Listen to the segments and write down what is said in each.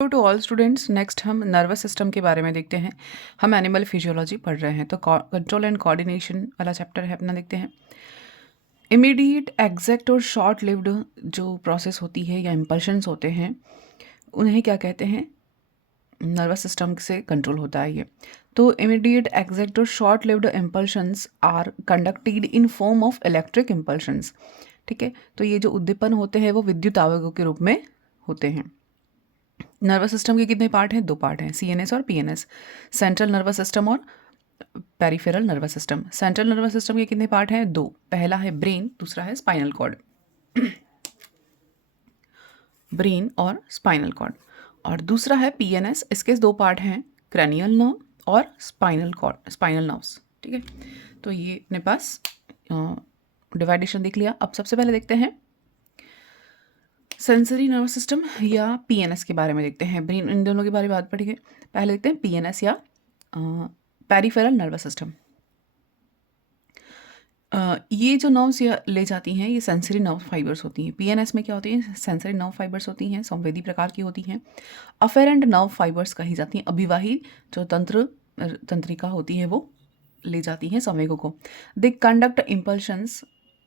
To all students, next हम nervous system के बारे में देखते हैं। हम एनिमल फिजियोलॉजी पढ़ रहे हैं, तो कंट्रोल एंड कोऑर्डिनेशन वाला चैप्टर है अपना। देखते हैं इमीडिएट, एग्जैक्ट और शॉर्ट लिव्ड जो प्रोसेस होती है या इम्पल्शंस होते हैं उन्हें क्या कहते हैं? नर्वस सिस्टम से कंट्रोल होता है ये। तो इमीडिएट, एग्जैक्ट और short lived impulsions are conducted in form of electric impulsions. ठीक है, तो ये जो उद्दीपन होते हैं वो विद्युत आवेगों के रूप में होते हैं। नर्वस सिस्टम के कितने पार्ट हैं? 2 पार्ट हैं, सीएनएस और पीएनएस, सेंट्रल नर्वस सिस्टम और peripheral nervous system. Central nervous system के कितने पार्ट हैं? 2। पहला है ब्रेन, दूसरा है स्पाइनल कॉर्ड। ब्रेन और स्पाइनल कॉर्ड। और दूसरा है पीएनएस, इसके 2 पार्ट हैं, क्रैनियल नर्व और स्पाइनल कॉर्ड, स्पाइनल नर्व्स। ठीक है, तो ये अपने पास डिवाइडेशन देख लिया। अब सबसे पहले देखते हैं सेंसरी नर्वस सिस्टम या पीएनएस के बारे में देखते हैं। ब्रेन, इन दोनों के बारे में बात पढ़ेंगे। पहले देखते हैं पीएनएस या पेरिफेरल नर्वस सिस्टम। ये जो नर्व्स ले जाती हैं ये सेंसरी नर्व फाइबर्स होती हैं। पीएनएस में क्या होती हैं? सेंसरी नर्व फाइबर्स होती हैं, संवेदी प्रकार की होती हैं। अफेरेंट नर्व फाइबर्स कही जाती हैं। अभिवाही जो तंत्रिका होती है वो ले जाती हैं संवेगों को। दे कंडक्ट इम्पल्शंस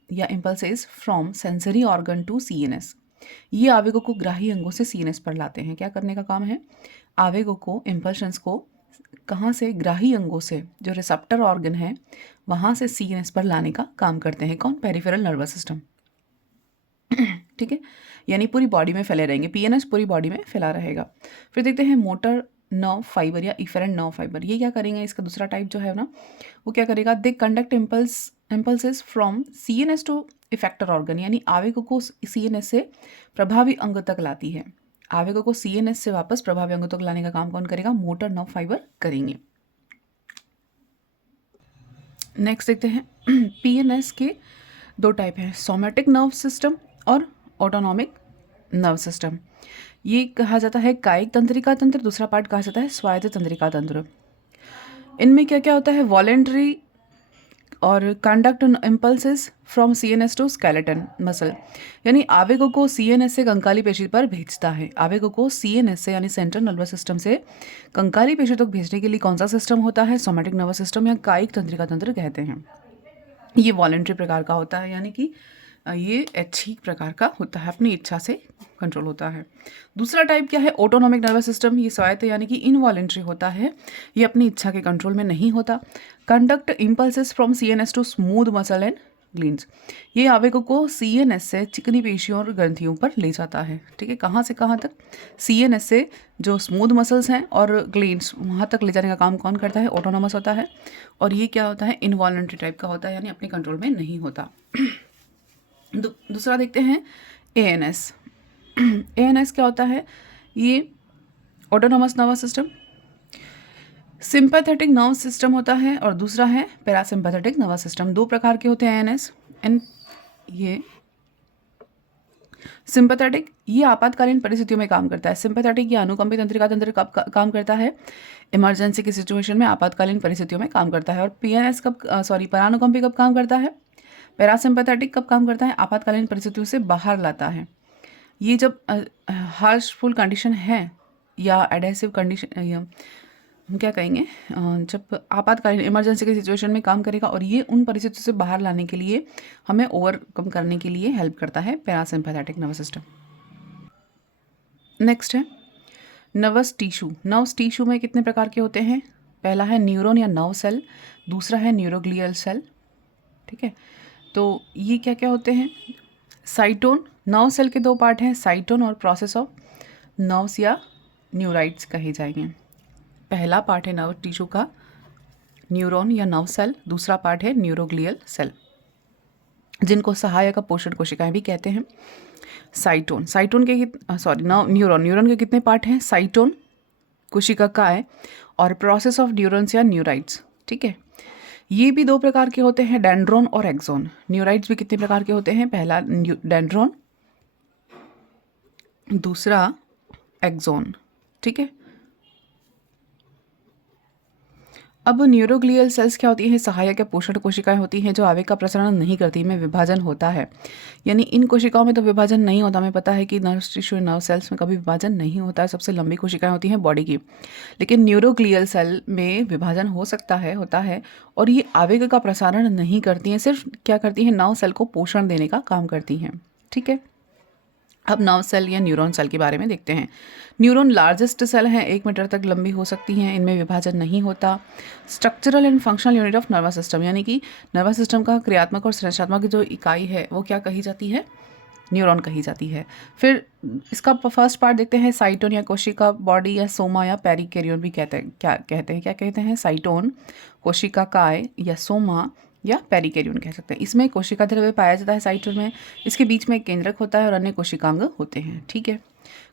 या impulses from sensory organ to CNS. ये आवेगों को ग्राही अंगों से सीएनएस पर लाते हैं। क्या करने का काम है? आवेगों को, इम्पल्शंस को कहाँ से? ग्राही अंगों से, जो रिसेप्टर ऑर्गन है वहाँ से सीएनएस पर लाने का काम करते हैं। कौन? Peripheral nervous system. ठीक है, यानी पूरी बॉडी में फैले रहेंगे। पीएनएस पूरी बॉडी में फैला रहेगा। फिर देखते हैं मोटर नर्व फाइबर या इफेरेंट नर्व फाइबर। ये क्या करेंगे? इसका दूसरा टाइप जो है ना, वो क्या करेगा? They conduct impulses from CNS to effector organ, यानी आवेगों को सीएनएस से प्रभावी अंग तक लाती है। आवेगों को सीएनएस से वापस प्रभावी अंग तक लाने का काम कौन करेगा? मोटर नर्व फाइबर करेंगे। नेक्स्ट देखते हैं पीएनएस के 2 टाइप हैं, सोमैटिक नर्व सिस्टम और ऑटोनॉमिक नर्व सिस्टम। ये कहा जाता है कायिक तंत्रिका तंत्र, दूसरा पार्ट कहा जाता है स्वायत्त तंत्रिका तंत्र। इनमें क्या क्या होता है? वॉलेंट्री और conduct impulses from CNS to skeleton muscle, यानी आवेगों को सीएनएस से कंकाली पेशी पर भेजता है। आवेगों को सीएनएस से यानी सेंट्रल नर्वस सिस्टम से कंकाली पेशी तक भेजने के लिए कौन सा सिस्टम होता है? सोमैटिक नर्वस सिस्टम या कायिक तंत्रिका तंत्र कहते हैं। ये वॉलेंट्री प्रकार का होता है, यानी कि ये ऐच्छिक प्रकार का होता है, अपनी इच्छा से कंट्रोल होता है। दूसरा टाइप क्या है? Autonomic nervous system. ये स्वायत्त यानी कि इनवॉलेंट्री होता है, ये अपनी इच्छा के कंट्रोल में नहीं होता। Conduct impulses from CNS to smooth muscle and glands. ये आवेगों को सीएनएस से चिकनी पेशियों और ग्रंथियों पर ले जाता है। ठीक है, कहाँ से कहाँ तक? सीएनएस से जो स्मूथ मसल्स हैं और ग्लीन्स, वहाँ तक ले जाने का काम कौन करता है? ऑटोनॉमस होता है। और ये क्या होता है? इनवॉलेंट्री टाइप का होता है, यानी अपने कंट्रोल में नहीं होता। दूसरा देखते हैं एएनएस। एएनएस क्या होता है? ये autonomous nervous system, sympathetic nerve system होता है, और दूसरा है पैरासिम्पैथेटिक नर्वस सिस्टम। 2 प्रकार के होते हैं एएनएस। एंड ये सिंपैथेटिक, ये आपातकालीन परिस्थितियों में काम करता है। सिंपैथेटिक या अनुकंपी तंत्रिका तंत्र कब काम करता है? इमरजेंसी की सिचुएशन में, आपातकालीन परिस्थितियों में काम करता है। और पीएनएस कब, परानुकंपी कब काम करता है? पैरासिम्पैथेटिक कब काम करता है? आपातकालीन परिस्थितियों से बाहर लाता है। ये जब हार्शफुल कंडीशन है या एडहेसिव कंडीशन, हम क्या कहेंगे, जब आपातकालीन इमरजेंसी की सिचुएशन में काम करेगा, और ये उन परिस्थितियों से बाहर लाने के लिए, हमें ओवरकम करने के लिए हेल्प करता है पैरासिम्पैथेटिक नर्वस सिस्टम। नेक्स्ट है नर्वस टिश्यू। नर्वस टिश्यू में कितने प्रकार के होते हैं? पहला है न्यूरॉन या नर्व सेल, दूसरा है न्यूरोग्लियल सेल। ठीक है, तो ये क्या क्या होते हैं? साइटोन, नर्व सेल के 2 पार्ट हैं, साइटोन और प्रोसेस ऑफ नर्व्स या न्यूराइट्स कहे जाएंगे। पहला पार्ट है नर्व टिश्यू का न्यूरॉन या नर्व सेल, दूसरा पार्ट है न्यूरोग्लियल सेल, जिनको सहायक पोषण कोशिकाएं भी कहते हैं। साइटोन, साइटोन के न्यूरॉन के कितने पार्ट हैं? साइटोन कोशिका काय और प्रोसेस ऑफ न्यूरॉन्स या न्यूराइट्स। ठीक है, ये भी 2 प्रकार के होते हैं, डेंड्रॉन और एक्सोन। न्यूराइट्स भी कितने प्रकार के होते हैं? पहला डेंड्रॉन, दूसरा एक्सोन। ठीक है, अब न्यूरोग्लियल सेल्स क्या होती हैं? सहायक या पोषण कोशिकाएं होती हैं जो आवेग का प्रसारण नहीं करती, में विभाजन होता है। यानी इन कोशिकाओं में तो विभाजन नहीं होता। हमें पता है कि नर्व टिश्यू, नर्व सेल्स में कभी विभाजन नहीं होता है। सबसे लंबी कोशिकाएं होती हैं बॉडी की। लेकिन न्यूरोग्लियल सेल में विभाजन हो सकता है, होता है, और ये आवेग का प्रसारण नहीं करती हैं। सिर्फ क्या करती हैं? नर्व सेल को पोषण देने का काम करती हैं। ठीक है। अब नर्व सेल या न्यूरॉन सेल के बारे में देखते हैं। न्यूरॉन लार्जेस्ट सेल हैं, 1 मीटर तक लंबी हो सकती हैं। इनमें विभाजन नहीं होता। Structural and functional unit of nervous system, यानी कि नर्वस सिस्टम का क्रियात्मक और संरचनात्मक जो इकाई है वो क्या कही जाती है? न्यूरॉन कही जाती है। फिर इसका फर्स्ट पार्ट देखते हैं। साइटोन या कोशिका बॉडी या सोमा या पेरिकेरियन भी कहते हैं। क्या कहते हैं? साइटोन, कोशिका काय या सोमा या पेरिकेरियन कह सकते हैं। इसमें कोशिका द्रव्य पाया जाता है साइटोन में। इसके बीच में एक केंद्रक होता है और अन्य कोशिकांग होते हैं। ठीक है।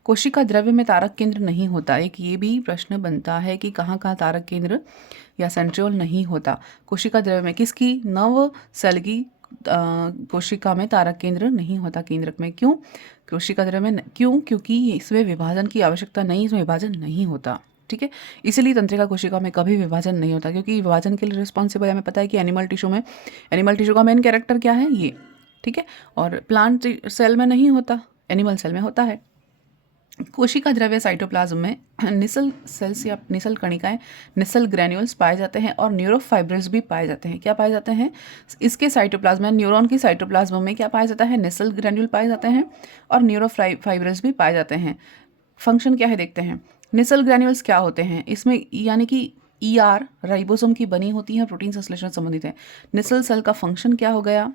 कोशिका द्रव्य में तारक केंद्र नहीं होता। एक ये भी प्रश्न बनता है कि कहाँ कहाँ तारक केंद्र या सेंट्रियोल नहीं होता। कोशिका द्रव्य में किसकी? नव सेल की कोशिका में तारक केंद्र नहीं होता केंद्रक में। क्यों? कोशिका द्रव्य में क्यों? क्योंकि इसमें विभाजन की आवश्यकता नहीं, इसमें विभाजन नहीं होता। ठीक है। इसीलिए तंत्रिका कोशिका में कभी विभाजन नहीं होता, क्योंकि विभाजन के लिए रिस्पॉन्सिबल हमें पता है कि एनिमल टिश्यू का मेन कैरेक्टर क्या है? ये। ठीक है। और प्लांट सेल में नहीं होता, एनिमल सेल में होता है। कोशिका द्रव्य साइटोप्लाज्म में निसल सेल्स या निसल कणिकाएं, निसल ग्रैन्यूल्स पाए जाते हैं और न्यूरोफाइब्रिल्स भी पाए जाते हैं। क्या पाए जाते हैं? इसके साइटोप्लाज्म में, न्यूरॉन की साइटोप्लाज्म में क्या पाया जाता है? निसल ग्रैन्यूल पाए जाते हैं और न्यूरोफाइब्रिल्स भी पाए जाते हैं। फंक्शन क्या है देखते हैं। निसल ग्रैन्यूल्स क्या होते हैं? इसमें यानी कि ER राइबोसोम की बनी होती है, प्रोटीन संश्लेषण संबंधित है। निसल सेल का फंक्शन क्या हो गया?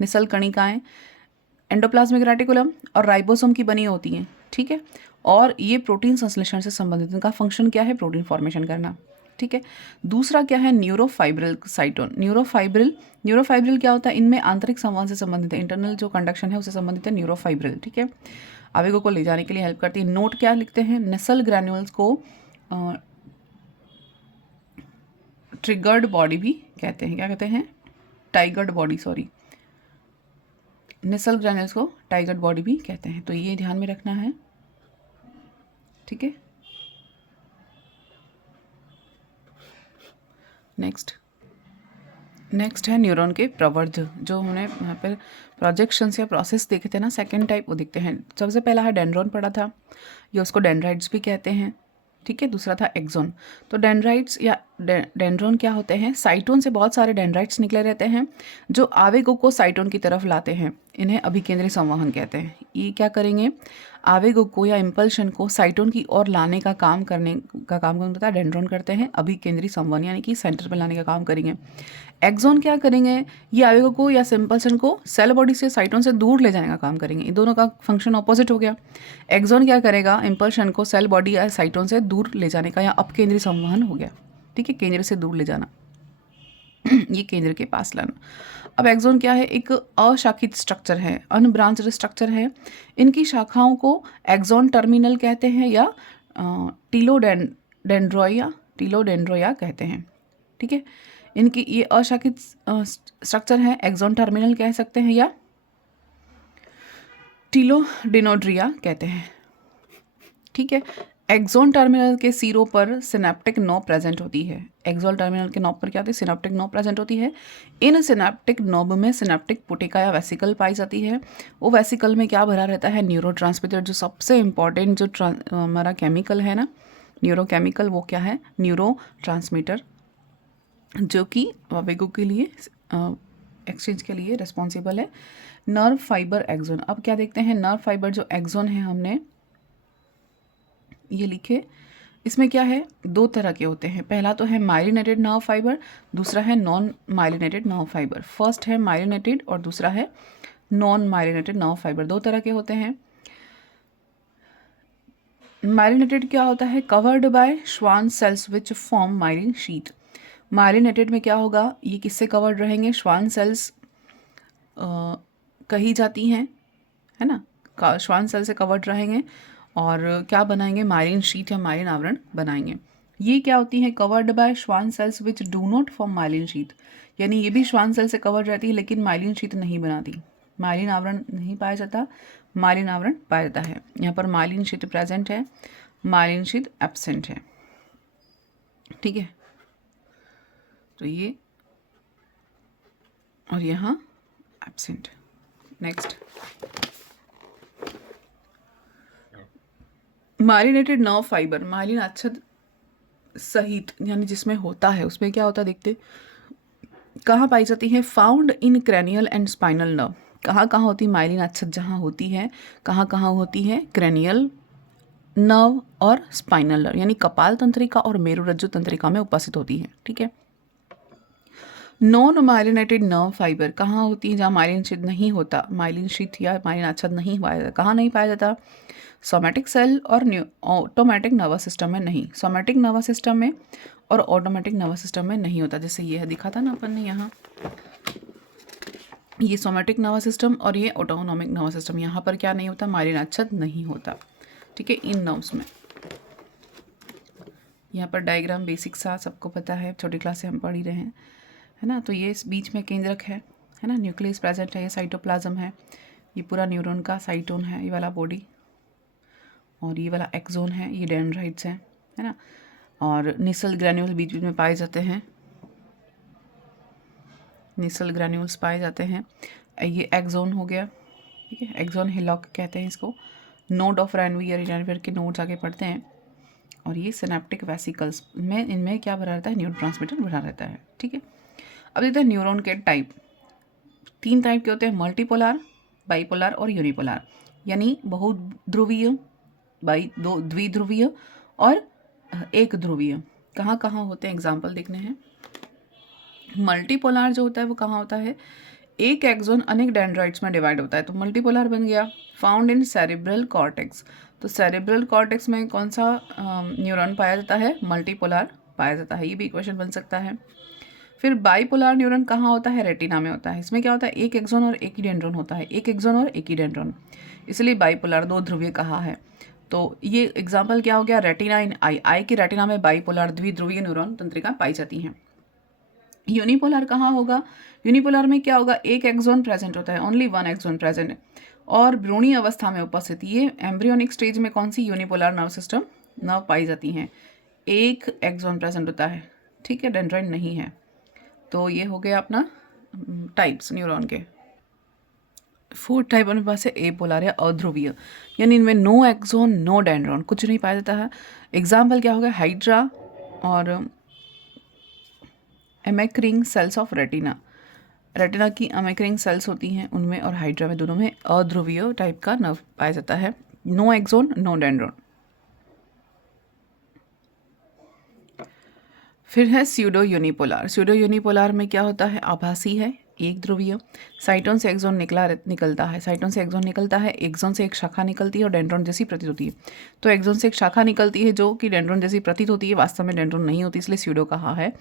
निसल कणिकाएं एंडोप्लाज्मिक रेटिकुलम और राइबोसोम की बनी होती हैं। ठीक है। और ये प्रोटीन संश्लेषण से संबंधित, इनका फंक्शन क्या है? प्रोटीन फॉर्मेशन करना। ठीक है। दूसरा क्या है? न्यूरोफाइब्रिल साइटोन। न्यूरोफाइब्रिल क्या होता है? इनमें आंतरिक संवहन से संबंधित है, इंटरनल जो कंडक्शन है उससे संबंधित है न्यूरोफाइब्रिल। ठीक है। आवेगों को ले जाने के लिए हेल्प करती है। नोट क्या लिखते हैं? नेसल ग्रैन्यूल्स को ट्रिगर्ड बॉडी भी कहते हैं। क्या कहते हैं? टाइगर्ड बॉडी, सॉरी, नेसल ग्रैन्यूल्स को टाइगर्ड बॉडी भी कहते हैं। तो ये ध्यान में रखना है। ठीक है। नेक्स्ट है न्यूरॉन के प्रवर्ध। जो हमने यहाँ पर प्रोजेक्शंस या प्रोसेस देखे थे ना, सेकेंड टाइप, वो दिखते हैं। सबसे पहला है डेंड्रॉन पढ़ा था, या उसको डेंड्राइट्स भी कहते हैं। ठीक है। दूसरा था एक्सोन। तो डेंड्राइट्स या डेंड्रॉन क्या होते हैं? साइटोन से बहुत सारे डेंड्राइट्स निकले रहते हैं जो आवेगों को साइटोन की तरफ लाते हैं। इन्हें अभिकेंद्री संवहन कहते हैं। ये क्या करेंगे? आवेगों को या इम्पल्शन को साइटोन की ओर लाने का काम करता है डेंड्रॉन करते हैं। अभिकेंद्री संवहन यानी कि सेंटर पर लाने का काम करेंगे। एक्सोन क्या करेंगे? ये आवेगों को या इम्पल्सन को सेल बॉडी से साइटोन से दूर ले जाने का काम करेंगे। इन दोनों का फंक्शन ऑपोजिट हो गया। एक्सोन क्या करेगा? इम्पल्शन को सेल बॉडी या साइटोन से दूर ले जाने का, या अपकेंद्री संवहन हो गया। ठीक है। केंद्र से दूर ले जाना ये केंद्र के पास लाना। अब एक्सोन क्या है? एक अशाखित स्ट्रक्चर है, अनब्रांच्ड स्ट्रक्चर है। इनकी शाखाओं को एक्सोन टर्मिनल कहते हैं या टीलोडेंड्रोया कहते हैं। ठीक है। इनकी ये अशाखित स्ट्रक्चर है, एक्सोन टर्मिनल कह सकते हैं या टीलोडेनोड्रिया कहते हैं। ठीक है। एक्सोन टर्मिनल के सिरों पर सिनेप्टिक नोब प्रेजेंट होती है। एक्सोन टर्मिनल के नोब पर क्या होती है? सिनेप्टिक नोब प्रेजेंट होती है। इन सिनेप्टिक नोब में सिनेप्टिक पुटिका या वेसिकल पाई जाती है। वो वेसिकल में क्या भरा रहता है? न्यूरोट्रांसमीटर, जो सबसे इम्पॉर्टेंट जो हमारा केमिकल है ना, न्यूरोकेमिकल, वो क्या है? न्यूरोट्रांसमीटर, जो कि आवेगों के लिए एक्सचेंज के लिए रिस्पॉन्सिबल है। Nerve fibre axon. अब क्या देखते हैं? नर्व फाइबर जो एक्सोन है, हमने ये लिखे। इसमें क्या है? 2 तरह के होते हैं। पहला तो है माइलिनेटेड नर्व फाइबर, दूसरा है non myelinated nerve fibre. First है माइलिनेटेड और दूसरा है नॉन माइलिनेटेड नर्व फाइबर। 2 तरह के होते हैं। माइलिनेटेड क्या होता है? Covered by Schwann cells which form myelin sheath. Myelinated में क्या होगा? ये किससे कवर्ड रहेंगे? श्वान सेल्स कही जाती हैं, है ना, श्वान सेल से कवर्ड रहेंगे और क्या बनाएंगे? माइलिन शीट या माइलिन आवरण बनाएंगे। ये क्या होती है? Covered by Schwann cells which do not form myelin sheath, यानी ये भी श्वान सेल से कवर्ड रहती है लेकिन माइलिन शीट नहीं बनाती। माइलिन आवरण नहीं पाया जाता, माइलिन आवरण पाया जाता है। यहाँ पर माइलिन शीट प्रेजेंट है, माइलिन शीट एब्सेंट है। ठीक है। तो ये, और यहाँ absent. Next, myelinated nerve fibre, myelin अच्छद सहित यानी जिसमें होता है, उसमें क्या होता है देखते, कहाँ पाई जाती है, found in cranial and spinal nerve. कहाँ कहाँ होती है माइलिन अच्छद, जहाँ होती है, कहाँ कहाँ होती है, क्रैनियल नर्व और स्पाइनल नर्व यानी कपाल तंत्रिका और मेरुरज्जु तंत्रिका में उपस्थित होती है। ठीक है। नॉन माइलिनेटेड नर्व फाइबर कहाँ होती है, जहाँ माइलिन शीथ नहीं होता, माइलिन शीथ या माइलिन अच्छद नहीं पाया जाता। कहाँ नहीं पाया जाता, सोमैटिक सेल और ऑटोमेटिक नर्वस सिस्टम में नहीं, सोमैटिक नर्वस सिस्टम में और ऑटोमेटिक नर्वस सिस्टम में नहीं होता। जैसे ये दिखा था ना अपन ने यहाँ, ये सोमैटिक नर्वस सिस्टम और ये ऑटोनॉमिक नर्वस सिस्टम, यहाँ पर क्या नहीं होता, माइलिन अच्छद नहीं होता। ठीक है, इन नर्व्स में। यहाँ पर डायग्राम बेसिक सा सबको पता है, छोटी क्लास से हम पढ़ ही रहे हैं, है ना। तो ये इस बीच में केंद्रक है ना, न्यूक्लियस प्रेजेंट है, ये साइटोप्लाज्म है, ये पूरा न्यूरॉन का साइटोन है, ये वाला बॉडी, और ये वाला एक्सोन है, ये डेंड्राइट्स हैं, है ना। और निसल ग्रैन्यूल बीच बीच में पाए जाते हैं, निसल ग्रैन्यूल्स पाए जाते हैं। ये एक्सोन हो गया, ठीक है, एक्सोन हिलॉक कहते हैं इसको। नोड ऑफ रैनवीयर के नोड्स आगे पढ़ते हैं। और ये सिनेप्टिक वेसिकल्स में, इनमें क्या भरा रहता है, न्यूरोट्रांसमीटर भरा रहता है। ठीक है। अब देखते हैं न्यूरॉन के टाइप। 3 टाइप के होते हैं, मल्टीपोलर, बाइपोलर और यूनिपोलर, यानी बहुध्रुवीय, द्विध्रुवीय और एक ध्रुवीय। कहाँ कहाँ होते हैं, एग्जाम्पल देखने हैं। मल्टीपोलर जो होता है वो कहाँ होता है, एक एक्सोन अनेक डेंड्राइट्स में डिवाइड होता है, तो मल्टीपोलर बन गया। फाउंड इन सेरेब्रल कॉर्टेक्स, तो सेरेब्रल कॉर्टेक्स में कौन सा न्यूरॉन पाया जाता है, मल्टीपोलर पाया जाता है। ये भी क्वेश्चन बन सकता है। फिर बाइपोलर न्यूरॉन कहाँ होता है, रेटिना में होता है। इसमें क्या होता है, एक एक्सोन और एक ही डेंड्रॉन होता है, एक एक्सोन और एक ही डेंड्रॉन, इसलिए बाइपोलर, 2 ध्रुवीय कहा है। तो ये एग्जाम्पल क्या हो गया, रेटिना इन आई, आई की रेटिना में बाइपोलर द्विध्रुवीय न्यूरॉन तंत्रिका पाई जाती हैं। यूनिपोलर कहाँ होगा, यूनिपोलर में क्या होगा, एक एक्सोन प्रेजेंट होता है, ओनली 1 एक्सोन प्रेजेंट, और भ्रूणी अवस्था में उपस्थित। ये एम्ब्रियोनिक स्टेज में कौन सी यूनिपोलर नर्व सिस्टम नर्व पाई जाती हैं, एक एक्सोन प्रेजेंट होता है। ठीक है, डेंड्राइट नहीं है। तो ये हो गया अपना टाइप्स न्यूरॉन के। 4th टाइप अपने पास है ए पोलर या अध्रुवीय, यानी इनमें नो एक्सोन नो डेंड्रॉन, कुछ नहीं पाया जाता है। एग्जाम्पल क्या होगा, हाइड्रा और एमेक्रिंग सेल्स ऑफ रेटिना, रेटिना की एमेक्रिंग सेल्स होती हैं उनमें, और हाइड्रा में, दोनों में अध्रुवीय टाइप का नर्व पाया जाता है। No axon no dendron. फिर है स्यूडो यूनिपोलर। स्यूडो यूनिपोलर में क्या होता है, आभासी है, एक ध्रुवीय। साइटोन से एक्सोन निकलता है, साइटोन से एक्सोन निकलता है, एक्सोन से एक शाखा निकलती है और डेंड्रॉन जैसी प्रतीत होती है। तो एक्सोन से एक शाखा निकलती है जो कि डेंड्रॉन जैसी प्रतीत होती है, वास्तव में डेंड्रॉन नहीं होती, इसलिए स्यूडो कहा है।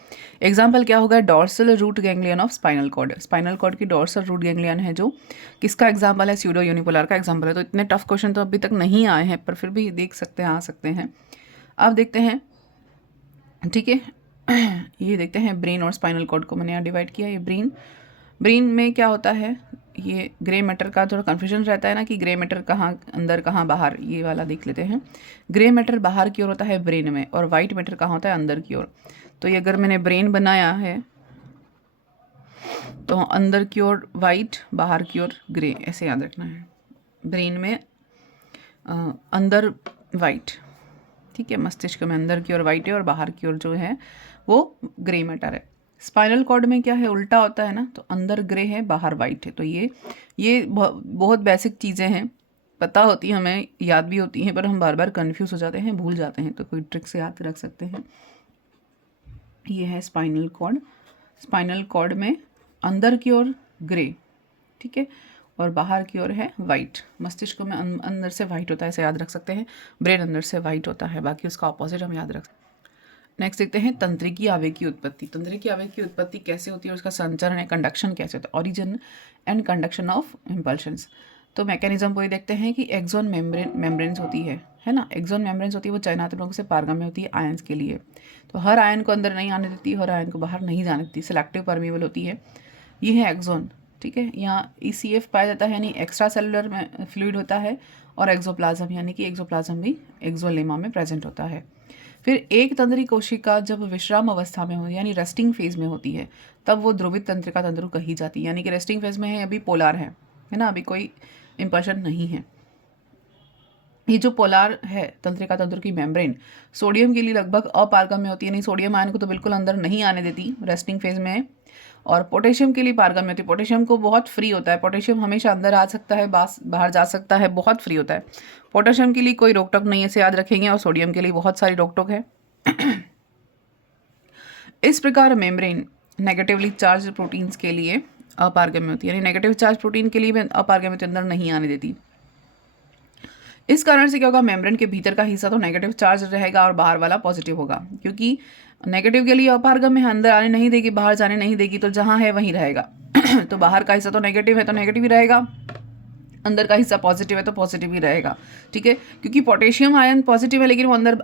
एग्जाम्पल क्या होगा, dorsal root ganglion of spinal cord, spinal cord की डॉर्सल रूट गैंग्लियन है जो किसका एग्जाम्पल है, स्यूडो यूनिपोलर का एग्जाम्पल है। तो इतने टफ क्वेश्चन तो अभी तक नहीं आए हैं, पर फिर भी देख सकते हैं, आ सकते हैं। अब देखते हैं, ठीक है, ये देखते हैं ब्रेन और स्पाइनल कॉर्ड को मैंने यहाँ डिवाइड किया। ये ब्रेन में क्या होता है, ये ग्रे मैटर का थोड़ा कन्फ्यूजन रहता है ना कि ग्रे मैटर कहाँ अंदर कहाँ बाहर, ये वाला देख लेते हैं। ग्रे मैटर बाहर की ओर होता है ब्रेन में, और वाइट मैटर कहाँ होता है, अंदर की ओर। तो ये अगर मैंने ब्रेन बनाया है तो अंदर की ओर वाइट, बाहर की ओर ग्रे, ऐसे याद रखना है। ब्रेन में अंदर वाइट, ठीक है, मस्तिष्क में अंदर की ओर वाइट है और बाहर की ओर जो है वो ग्रे मैटर है। स्पाइनल कॉर्ड में क्या है, उल्टा होता है ना, तो अंदर ग्रे है, बाहर वाइट है। तो ये बहुत बेसिक चीज़ें हैं, पता होती हैं हमें, याद भी होती हैं, पर हम बार बार कंफ्यूज हो जाते हैं, भूल जाते हैं। तो कोई ट्रिक से याद रख सकते हैं। ये है स्पाइनल कॉर्ड। स्पाइनल कॉर्ड में अंदर की ओर ग्रे, ठीक है, और बाहर की ओर है वाइट। मस्तिष्क में अंदर से वाइट होता है, इसे याद रख सकते हैं। ब्रेन अंदर से वाइट होता है, बाकी उसका ऑपोजिट हम याद रख सकते हैं। नेक्स्ट देखते हैं तंत्रिकी आवेग की उत्पत्ति। तंत्रिकी आवेग की उत्पत्ति कैसे होती है और उसका संचरण या कंडक्शन कैसे होता है, ओरिजिन एंड कंडक्शन ऑफ इम्पल्शंस। तो मैकेनिज्म को ये देखते हैं कि एक्सोन मेम्ब्रेन्स होती है ना, एक्सोन मेम्ब्रेन्स होती है, वो चयनात्मक से पारगम्य होती है आयंस के लिए। तो हर आयन को अंदर नहीं आने देती, हर आयन को बाहर नहीं जाने देती, सिलेक्टिव परमिएबल होती है। ये है एक्सोन, ठीक है। यहाँ ECF पाया जाता है यानी एक्स्ट्रा सेलुलर में फ्लूइड होता है, और एक्सोप्लाज्म यानी कि एक्सोप्लाज्म भी एक्सोलेमा में प्रेजेंट होता है। फिर एक तंत्री कोशिका जब विश्राम अवस्था में हो यानी रेस्टिंग फेज में होती है, तब वो ध्रुवित तंत्रिका तंतु कही जाती है, यानी कि रेस्टिंग फेज में है, अभी पोलार है ना, अभी कोई इंपल्शन नहीं है। ये जो पोलार है तंत्रिका तंत्र की मेम्ब्रेन सोडियम के लिए लगभग अपारगम्य होती है, यानी सोडियम आयन को तो बिल्कुल अंदर नहीं आने देती, रेस्टिंग फेज में है। और पोटेशियम के लिए पारगम्य होती है, पोटेशियम को बहुत फ्री होता है, पोटेशियम हमेशा अंदर आ सकता है, बाहर जा सकता है, बहुत फ्री होता है। पोटेशियम के लिए कोई रोक टोक नहीं है, इसे याद रखेंगे, और सोडियम के लिए बहुत सारी रोक टोक है। इस प्रकार मेम्ब्रेन नेगेटिवली चार्ज प्रोटीन्स के लिए अपारगम्य होती है, यानी नेगेटिव चार्ज प्रोटीन के लिए भी अपारगम्य अंदर नहीं आने देती। इस कारण से क्या होगा, मेम्ब्रेन के भीतर का हिस्सा तो नेगेटिव चार्ज रहेगा और बाहर वाला पॉजिटिव होगा, क्योंकि नेगेटिव के लिए अपारगम्य है, अंदर आने नहीं देगी, बाहर जाने नहीं देगी, तो जहाँ है वहीं रहेगा। तो बाहर का हिस्सा तो नेगेटिव है तो नेगेटिव ही रहेगा, अंदर का हिस्सा पॉजिटिव है तो पॉजिटिव ही रहेगा। ठीक है, क्योंकि पोटेशियम आयन पॉजिटिव है लेकिन वो अंदर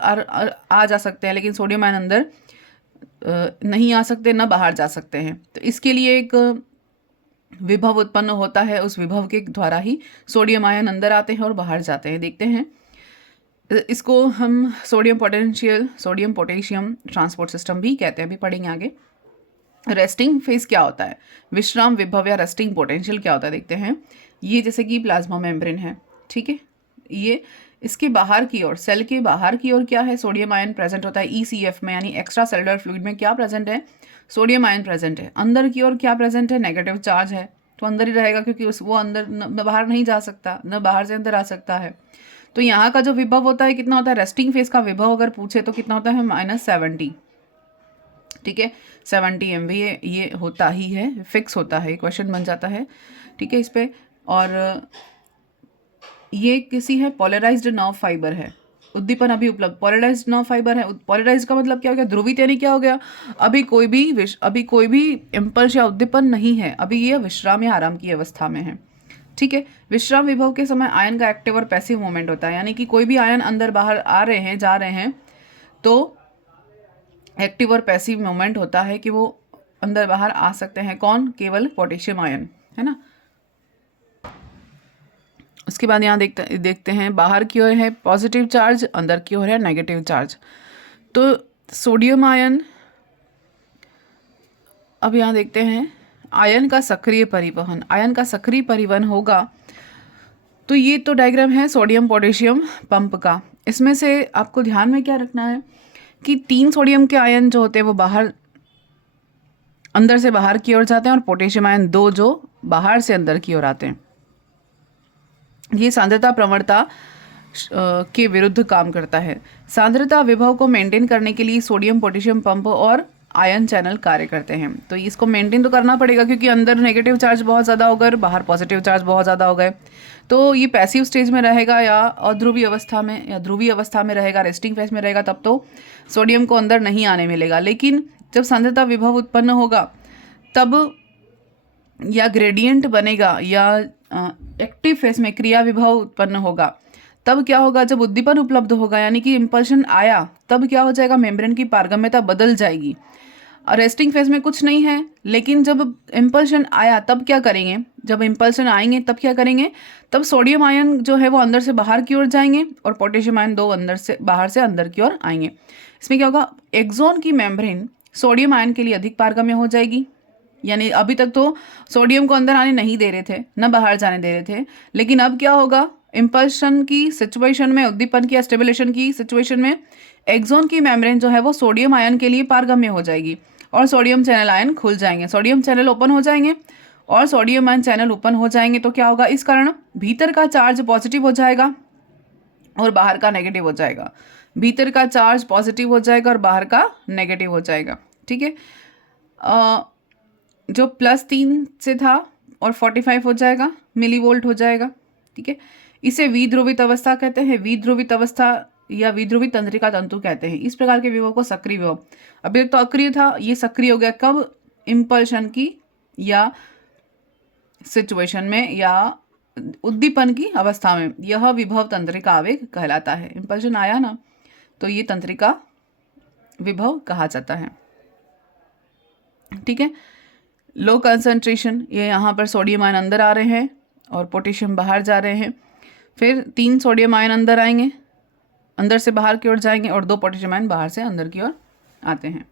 आ जा सकते हैं, लेकिन सोडियम आयन अंदर नहीं आ सकते, ना बाहर जा सकते हैं। तो इसके लिए एक विभव उत्पन्न होता है, उस विभव के द्वारा ही सोडियम आयन अंदर आते हैं और बाहर जाते हैं। देखते हैं इसको हम सोडियम पोटेशियम ट्रांसपोर्ट सिस्टम भी कहते हैं, अभी पढ़ेंगे आगे। रेस्टिंग फेज क्या होता है, विश्राम विभव या रेस्टिंग पोटेंशियल क्या होता है, देखते हैं। ये जैसे कि प्लाज्मा मेम्ब्रेन है, ठीक है, ये इसके बाहर की ओर, सेल के बाहर की ओर क्या है, सोडियम आयन प्रेजेंट होता है। ECF में यानी एक्स्ट्रा सेलुलर फ्लूइड में क्या प्रेजेंट है, सोडियम आयन प्रेजेंट है। अंदर की ओर क्या प्रेजेंट है, नेगेटिव चार्ज है, तो अंदर ही रहेगा, क्योंकि वो अंदर न बाहर नहीं जा सकता, न बाहर से अंदर आ सकता है। तो यहाँ का जो विभव होता है कितना होता है, रेस्टिंग फेज का विभव अगर पूछे तो कितना होता है, -70। ठीक है, 70 MV ये होता ही है, फिक्स होता है, क्वेश्चन बन जाता है। ठीक है इस पे। और ये किसी है पोलराइज्ड नर्व फाइबर है, उद्दीपन अभी उपलब्ध, पोलराइज्ड नर्व फाइबर है। पोलराइज्ड का मतलब क्या हो गया, ध्रुवित यानी क्या हो गया, अभी कोई भी इम्पल्स या उद्दीपन नहीं है, अभी ये विश्राम या आराम की अवस्था में है। ठीक है, विश्राम विभव के समय आयन का एक्टिव और पैसिव मूवमेंट होता है, यानी कि कोई भी आयन अंदर बाहर आ रहे हैं, जा रहे हैं, तो एक्टिव और पैसिव मूवमेंट होता है कि वो अंदर बाहर आ सकते हैं। कौन, केवल पोटेशियम आयन, है ना। उसके बाद यहाँ देखते हैं, बाहर की ओर है पॉजिटिव चार्ज, अंदर की ओर है नेगेटिव चार्ज। तो सोडियम आयन, अब यहाँ देखते हैं आयन का सक्रिय परिवहन होगा। तो ये तो डायग्राम है सोडियम पोटेशियम पंप का। इसमें से आपको ध्यान में क्या रखना है कि 3 सोडियम के आयन जो होते हैं वो अंदर से बाहर की ओर जाते हैं, और पोटेशियम आयन 2 जो बाहर से अंदर की ओर आते हैं। ये सांद्रता प्रवणता के विरुद्ध काम करता है। सांद्रता विभव को मेंटेन करने के लिए सोडियम पोटेशियम पंप और आयन चैनल कार्य करते हैं। तो इसको मेंटेन तो करना पड़ेगा, क्योंकि अंदर नेगेटिव चार्ज बहुत ज़्यादा हो गए, बाहर पॉजिटिव चार्ज बहुत ज़्यादा हो गए। तो ये पैसिव स्टेज में रहेगा या अध्रुवीय अवस्था में या ध्रुवीय अवस्था में रहेगा, रेस्टिंग फेज में रहेगा, तब तो सोडियम को अंदर नहीं आने मिलेगा। लेकिन जब सांद्रता विभव उत्पन्न होगा तब या ग्रेडियंट बनेगा या एक्टिव फेज में क्रिया विभव उत्पन्न होगा, तब क्या होगा, जब उद्दीपन उपलब्ध होगा यानी कि इंपल्शन आया, तब क्या हो जाएगा, मेम्ब्रेन की पारगम्यता बदल जाएगी। रेस्टिंग फेज में कुछ नहीं है, लेकिन जब इंपल्शन आया तब क्या करेंगे, जब इंपल्शन आएंगे तब क्या करेंगे, तब सोडियम आयन जो है वो अंदर से बाहर की ओर जाएंगे और पोटेशियम आयन 2 बाहर से अंदर की ओर आएंगे। इसमें क्या होगा, एक्सोन की मेम्ब्रेन सोडियम आयन के लिए अधिक पारगम्य हो जाएगी। यानी अभी तक तो सोडियम को अंदर आने नहीं दे रहे थे, न बाहर जाने दे रहे थे, लेकिन अब क्या होगा, इंपल्शन की सिचुएशन में, उद्दीपन की स्टेबुलेशन की सिचुएशन में एक्सोन की मेम्ब्रेन जो है वो सोडियम आयन के लिए पारगम्य हो जाएगी और सोडियम चैनल आयन खुल जाएंगे, सोडियम चैनल ओपन हो जाएंगे और सोडियम आयन चैनल ओपन हो जाएंगे। तो क्या होगा, इस कारण भीतर का चार्ज पॉजिटिव हो जाएगा और बाहर का नेगेटिव हो जाएगा, भीतर का चार्ज पॉजिटिव हो जाएगा और बाहर का नेगेटिव हो जाएगा। ठीक है, जो +3 से था और 45 हो जाएगा, मिलीवोल्ट हो जाएगा। ठीक है, इसे विध्रुवित अवस्था कहते हैं, विध्रुवित अवस्था या विध्रुवित तंत्रिका तंतु कहते हैं। इस प्रकार के विभव को सक्रिय विभव, अभी तो अक्रिय था, ये सक्रिय हो गया कब, इंपल्शन की या सिचुएशन में या उद्दीपन की अवस्था में, यह विभव तंत्रिका आवेग कहलाता है। इंपल्शन आया ना, तो ये तंत्रिका विभव कहा जाता है। ठीक है, लो कंसंट्रेशन, ये यहाँ पर सोडियम आयन अंदर आ रहे हैं और पोटेशियम बाहर जा रहे हैं। फिर 3 सोडियम आयन अंदर आएंगे, अंदर से बाहर की ओर जाएंगे, और 2 पोटेशियम आयन बाहर से अंदर की ओर आते हैं।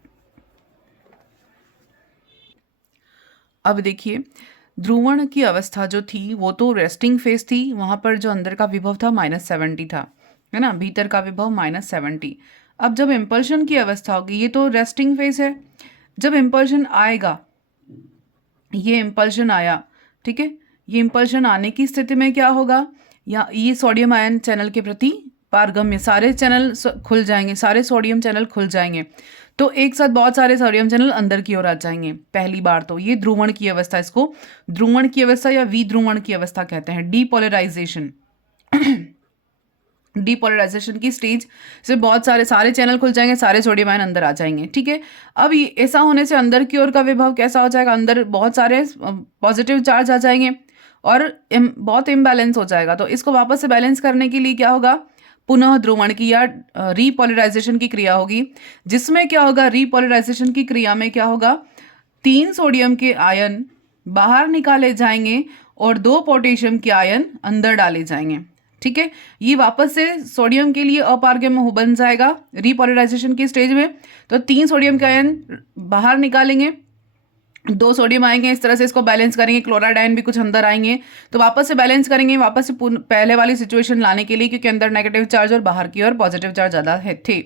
अब देखिए, ध्रुवण की अवस्था जो थी वो तो रेस्टिंग फेज थी, वहाँ पर जो अंदर का विभव था -70 था, है ना, भीतर का विभव -70। अब जब इम्पल्शन की अवस्था होगी, ये तो रेस्टिंग फेज है, जब इम्पल्शन आएगा, ये इम्पल्शन आया, ठीक है, ये इम्पल्शन आने की स्थिति में क्या होगा, या ये सोडियम आयन चैनल के प्रति पारगम्य, सारे चैनल खुल जाएंगे, सारे सोडियम चैनल खुल जाएंगे, तो एक साथ बहुत सारे सोडियम चैनल अंदर की ओर आ जाएंगे पहली बार। तो ये ध्रुवण की अवस्था, इसको ध्रुवण की अवस्था या विध्रुवण की अवस्था कहते हैं, डीपोलराइजेशन। डीपोलराइजेशन की स्टेज से बहुत सारे चैनल खुल जाएंगे, सारे सोडियम आयन अंदर आ जाएंगे, ठीक है। अब ये ऐसा होने से अंदर की ओर का विभव कैसा हो जाएगा, अंदर बहुत सारे पॉजिटिव चार्ज आ जाएंगे और बहुत इम्बैलेंस हो जाएगा। तो इसको वापस से बैलेंस करने के लिए क्या होगा, पुनः ध्रुवण की या रीपोलराइजेशन की क्रिया होगी, जिसमें क्या होगा, रीपोलराइजेशन की क्रिया में क्या होगा, 3 सोडियम के आयन बाहर निकाले जाएंगे और 2 पोटेशियम के आयन अंदर डाले जाएंगे, ठीक है। ये वापस से सोडियम के लिए अपारगम्य बन जाएगा रीपोलराइजेशन की स्टेज में। तो 3 सोडियम के आयन बाहर निकालेंगे, 2 सोडियम आएंगे, इस तरह से इसको बैलेंस करेंगे, क्लोराइड आयन भी कुछ अंदर आएंगे, तो वापस से बैलेंस करेंगे, वापस से पहले वाली सिचुएशन लाने के लिए, क्योंकि अंदर नेगेटिव चार्ज और बाहर की ओर पॉजिटिव चार्ज ज़्यादा थे।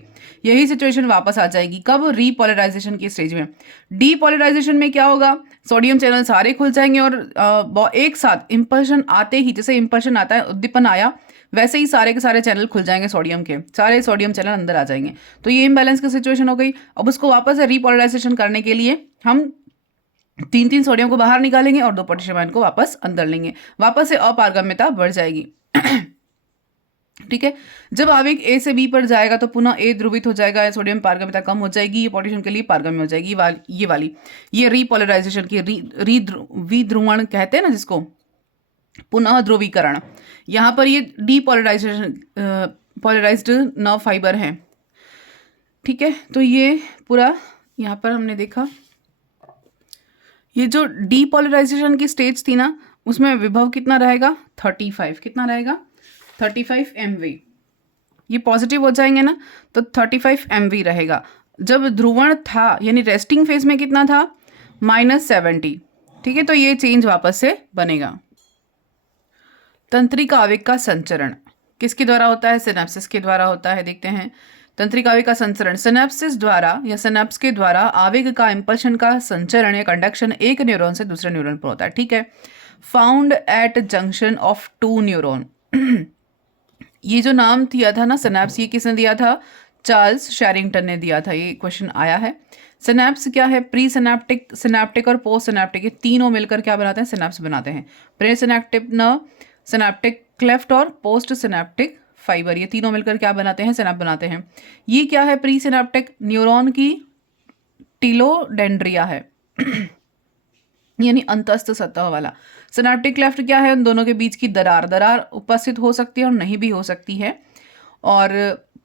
यही सिचुएशन वापस आ जाएगी कब, रीपोलराइजेशन की स्टेज में। डीपोलराइजेशन में क्या होगा, सोडियम चैनल सारे खुल जाएंगे और एक साथ इम्पल्शन आते ही, जैसे इम्पल्शन आता है, उद्दीपन आया, वैसे ही सारे के सारे चैनल खुल जाएंगे सोडियम के, सारे सोडियम चैनल अंदर आ जाएंगे। तो ये इम्बैलेंस की सिचुएशन हो गई। अब उसको वापस से रीपोलराइजेशन करने के लिए हम 3 सोडियम को बाहर निकालेंगे और 2 पोटेशियम आयन को वापस अंदर लेंगे, वापस से अपारगम्यता बढ़ जाएगी। ठीक है, जब आवेग ए से बी पर जाएगा तो पुनः ए ध्रुवित हो जाएगा, सोडियम पारगम्यता कम हो जाएगी, ये पोटेशियम के लिए पारगम्य हो जाएगी, ये रीपोलराइजेशन की विध्रुवण कहते हैं ना जिसको, पुनः ध्रुवीकरण। यहाँ पर ये डीपोलराइजेशन, पोलराइज्ड नर्व फाइबर है, ठीक है। तो ये पूरा यहाँ पर हमने देखा, ये जो डीपोलराइजेशन की स्टेज थी ना, उसमें विभव कितना रहेगा, 35, कितना रहेगा, 35 MV। ये पॉजिटिव हो जाएंगे ना, तो 35 MV रहेगा। जब ध्रुवण था यानी रेस्टिंग फेज में कितना था, -70, ठीक है। तो ये चेंज वापस से बनेगा। तंत्रिका आवेग का संचरण किसके द्वारा होता है, सिनेप्सिस के द्वारा होता है। देखते हैं, तंत्रिका आवेग का संचरण सिनेप्सिस द्वारा या सिनेप्स के द्वारा आवेग का इम्पल्शन का संचरण या कंडक्शन एक न्यूरॉन से दूसरे न्यूरॉन पर होता है, ठीक है। Found at junction of 2 neuron. ये जो नाम दिया था ना सिनेप्स, ये किसने दिया था, चार्ल्स शेरिंगटन ने दिया था। ये क्वेश्चन आया है। सिनेप्स क्या है, प्री सिनेप्टिक, सिनेप्टिक और पोस्ट सिनेप्टिक, ये तीनों मिलकर क्या बनाते हैं, सिनेप्स बनाते हैं। Pre synaptic nerve, synaptic cleft और पोस्ट सिनेप्टिक फाइबर, ये तीनों मिलकर क्या बनाते हैं, सिनेप्स बनाते हैं। ये क्या है, प्री सिनेप्टिक न्यूरॉन की टीलोडेंड्रिया है यानी अंतस्थ सतह वाला। सिनेप्टिक क्लेफ्ट क्या है, उन दोनों के बीच की दरार उपस्थित हो सकती है और नहीं भी हो सकती है। और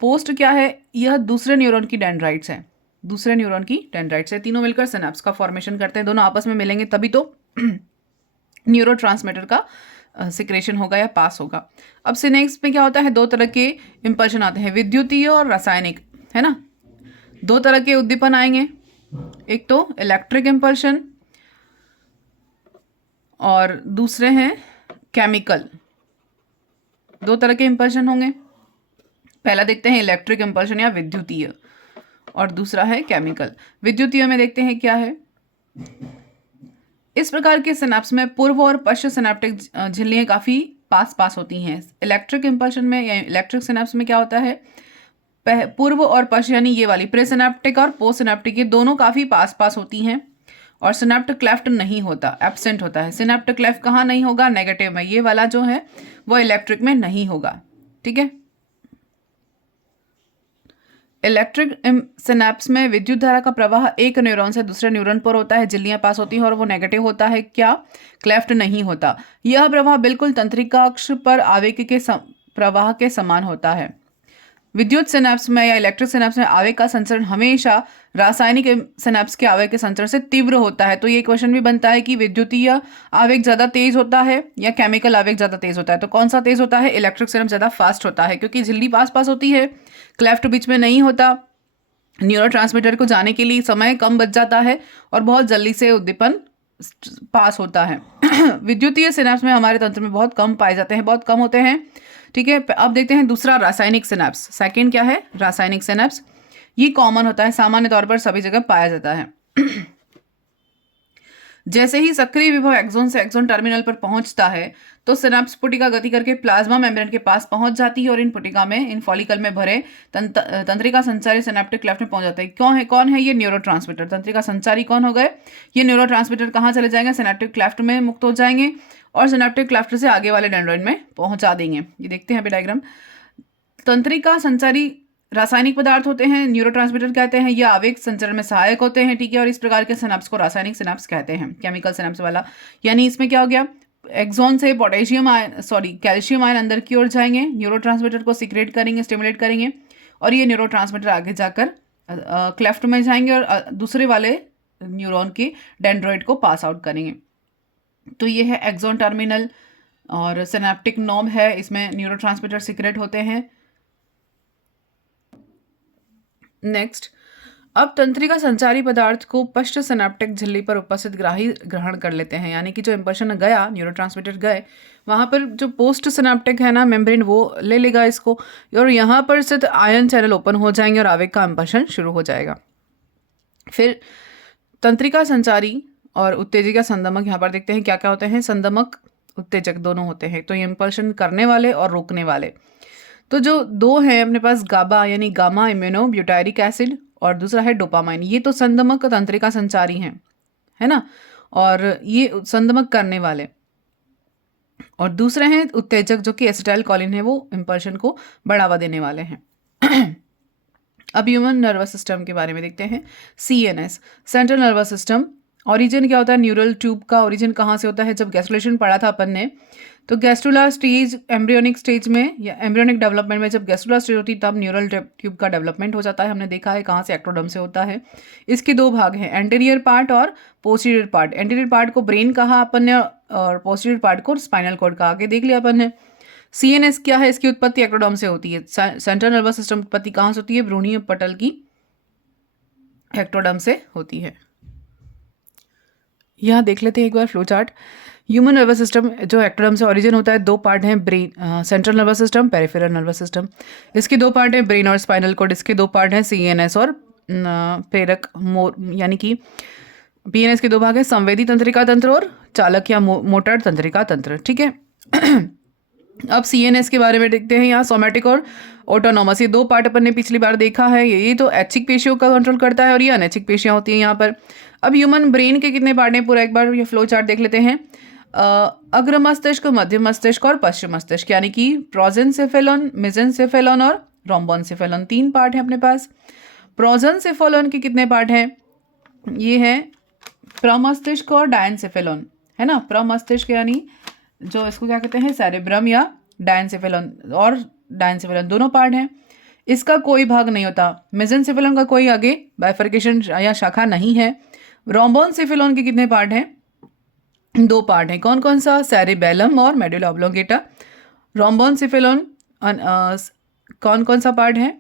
पोस्ट क्या है, यह दूसरे न्यूरॉन की डेंड्राइट्स है, दूसरे न्यूरॉन की डेंड्राइट्स है। तीनों मिलकर सिनेप्स का फॉर्मेशन करते हैं, दोनों आपस में मिलेंगे तभी तो न्यूरोट्रांसमीटर का सिक्रेशन होगा या पास होगा। अब सिनेप्स में क्या होता है, 2 तरह के इंपल्शन आते हैं, विद्युतीय और रासायनिक, है ना। 2 तरह के उद्दीपन आएंगे, एक तो इलेक्ट्रिक इंपल्शन और दूसरे हैं केमिकल। 2 तरह के इंपल्शन होंगे, पहला देखते हैं इलेक्ट्रिक इंपल्शन या विद्युतीय, और दूसरा है केमिकल। विद्युतीय में देखते हैं क्या है, इस प्रकार के सिनेप्स में पूर्व और पश्च सिनेप्टिक झिल्लियां काफी पास होती हैं। इलेक्ट्रिक इंपल्शन में या इलेक्ट्रिक सिनेप्स में क्या होता है, पूर्व और पश्च यानी ये वाली प्री सिनेप्टिक और पोस्ट सिनेप्टिक, ये दोनों काफी पास होती हैं और सिनेप्ट क्लेफ्ट नहीं होता, एब्सेंट होता है। सिनेप्ट क्लेफ्ट कहाँ नहीं होगा, नेगेटिव में, ये वाला जो है वो इलेक्ट्रिक में नहीं होगा, ठीक है। इलेक्ट्रिक सिनेप्स में विद्युत धारा का प्रवाह एक न्यूरॉन से दूसरे न्यूरॉन पर होता है, झिल्लियां पास होती हैं और वो नेगेटिव होता है, क्या, क्लेफ्ट नहीं होता। यह प्रवाह बिल्कुल तंत्रिकाक्ष पर आवेग के प्रवाह के समान होता है। विद्युत सिनेप्स में या इलेक्ट्रिक सिनेप्स में आवेग का संचरण हमेशा रासायनिक सिनेप्स के आवेग के संचरण से तीव्र होता है। तो ये क्वेश्चन भी बनता है कि विद्युतीय आवेग ज्यादा तेज होता है या केमिकल आवेग ज्यादा तेज होता है। तो कौन सा तेज होता है? इलेक्ट्रिक सिनेप्स ज्यादा फास्ट होता है, क्योंकि झिल्ली पास पास होती है, क्लेफ्ट बीच में नहीं होता, न्यूरोट्रांसमीटर को जाने के लिए समय कम बच जाता है और बहुत जल्दी से उद्दीपन पास होता है। विद्युतीय सिनेप्स में हमारे तंत्र में बहुत कम पाए जाते हैं, बहुत कम होते हैं। ठीक है, अब देखते हैं दूसरा रासायनिक सिनेप्स। सेकंड क्या है? रासायनिक सिनेप्स। ये कॉमन होता है, सामान्य तौर पर सभी जगह पाया जाता है। जैसे ही सक्रिय विभव एक्सोन से एक्सोन टर्मिनल पर पहुंचता है तो सिनेप्स पुटिका गति करके प्लाज्मा मेम्ब्रेन के पास पहुंच जाती है और इन पुटिका में, इन फॉलिकल में भरे तंत्रिका संचारी सिनेप्टिक क्लेफ्ट में पहुंच जाता है। कौन है ये? न्यूरोट्रांसमीटर। तंत्रिका संचारी कौन हो गए? ये न्यूरोट्रांसमीटर कहाँ चले जाएंगे? सिनेप्टिक क्लेफ्ट में मुक्त हो जाएंगे और सिनेप्टिक क्लेफ्ट से आगे वाले डेंड्राइट में पहुंचा देंगे। ये देखते हैं डायग्राम। तंत्रिका संचारी रासायनिक पदार्थ होते हैं, न्यूरोट्रांसमीटर कहते हैं, ये आवेग संचरण में सहायक होते हैं। ठीक है, और इस प्रकार के सिनेप्स को रासायनिक सिनेप्स कहते हैं, केमिकल सिनेप्स वाला। यानी इसमें क्या हो गया? एक्सोन से कैल्शियम आयन अंदर की ओर जाएंगे, न्यूरोट्रांसमीटर को सिक्रेट करेंगे, स्टिमुलेट करेंगे और ये न्यूरोट्रांसमीटर आगे जाकर क्लेफ्ट में जाएंगे और दूसरे वाले न्यूरॉन के डेंड्रॉइड को पास आउट करेंगे। तो ये है एक्सोन टर्मिनल और सिनेप्टिक नॉब है, इसमें न्यूरोट्रांसमीटर सिक्रेट होते हैं। नेक्स्ट, अब तंत्रिका संचारी पदार्थ को पश्च सिनेप्टिक झिल्ली पर उपस्थित ग्राही ग्रहण कर लेते हैं। यानी कि जो इंपल्शन गया, न्यूरोट्रांसमीटर गए, वहां पर जो पोस्ट सिनेप्टिक है ना मेम्ब्रेन, वो ले लेगा इसको और यहाँ पर स्थित आयन चैनल ओपन हो जाएंगे और आवेग का इंपल्शन शुरू हो जाएगा। फिर तंत्रिका संचारी और उत्तेजिका संदमक, यहाँ पर देखते हैं क्या क्या होते हैं। संदमक, उत्तेजक दोनों होते हैं। तो ये इंपल्शन करने वाले और रोकने वाले। तो जो दो हैं अपने पास, गाबा यानी गामा इम्यूनो ब्यूटायरिक एसिड और दूसरा है डोपामाइन, ये तो संदमक तंत्रिका संचारी हैं, है ना, और ये संदमक करने वाले। और दूसरे हैं उत्तेजक जो कि एसिटाइल कोलिन है, वो इंपल्शन को बढ़ावा देने वाले हैं। अब ह्यूमन नर्वस सिस्टम के बारे में देखते हैं। CNS, central nervous system. Origin क्या होता है? न्यूरल ट्यूब का ओरिजिन कहाँ से होता है? जब गैस्ट्रुलेशन पढ़ा था अपन ने, तो गैस्ट्रुला स्टेज, एम्ब्रियोनिक स्टेज में या एम्ब्रियोनिक डेवलपमेंट में जब गैस्ट्रुला स्टेज होती है तब न्यूरल ट्यूब का डेवलपमेंट हो जाता है। हमने देखा है कहाँ से? एक्टोडर्म से होता है। इसके दो भाग हैं, एंटीरियर पार्ट और पोस्टीरियर पार्ट। एंटीरियर पार्ट को ब्रेन कहा अपन ने और पोस्टीरियर पार्ट को स्पाइनल कॉर्ड कहा, आगे देख लिया अपन ने। CNS क्या है? इसकी उत्पत्ति एक्टोडर्म से होती है। सेंट्रल नर्वस सिस्टम उत्पत्ति कहाँ से होती है? भ्रूणीय पटल की एक्टोडर्म से होती है। यहाँ देख लेते हैं एक बार flow chart. Human nervous system जो एक्टोडर्म से ओरिजिन होता है, दो पार्ट हैं, brain, central nervous system, peripheral nervous system. इसके दो पार्ट हैं, ब्रेन और स्पाइनल कॉर्ड। इसके दो पार्ट हैं, CNS और प्रेरक यानी कि PNS के दो भाग हैं, संवेदी तंत्रिका तंत्र और चालक या मोटर तंत्रिका तंत्र। ठीक है। अब CNS के बारे में देखते हैं। यहाँ सोमैटिक और ऑटोनॉमस, ये दो पार्ट अपन ने पिछली बार देखा है। ये तो ऐच्छिक पेशियों का कंट्रोल करता है और ये अनैच्छिक पेशियाँ होती हैं यहाँ पर। अब ह्यूमन ब्रेन के कितने पार्ट हैं? पूरा एक बार ये फ्लो चार्ट देख लेते हैं। अग्र मस्तिष्क, मध्य मस्तिष्क और पश्चिम मस्तिष्क, यानी कि प्रोजेंसेफेलॉन, मेसेंसेफेलॉन और रोम्बोनसेफेलॉन, तीन पार्ट हैं अपने पास। प्रोजेंसेफेलॉन के कितने पार्ट हैं? ये है प्रमस्तिष्क और डायनसेफेलॉन, है ना। प्रमस्तिष्क यानी जो इसको क्या कहते हैं, सेरेब्रम या डायनसेफेलॉन, और डायनसेफेलॉन दोनों पार्ट हैं। इसका कोई भाग नहीं होता। मेसेंसेफेलॉन का कोई आगे बाइफर्केशन या शाखा नहीं है। रोम्बोनसेफेलॉन के कितने पार्ट हैं? दो पार्ट हैं। कौन कौन सा? सेरिबेलम और मेडुला ऑब्लोंगेटा। रोम्बोनसेफेलॉन कौन कौन सा पार्ट है?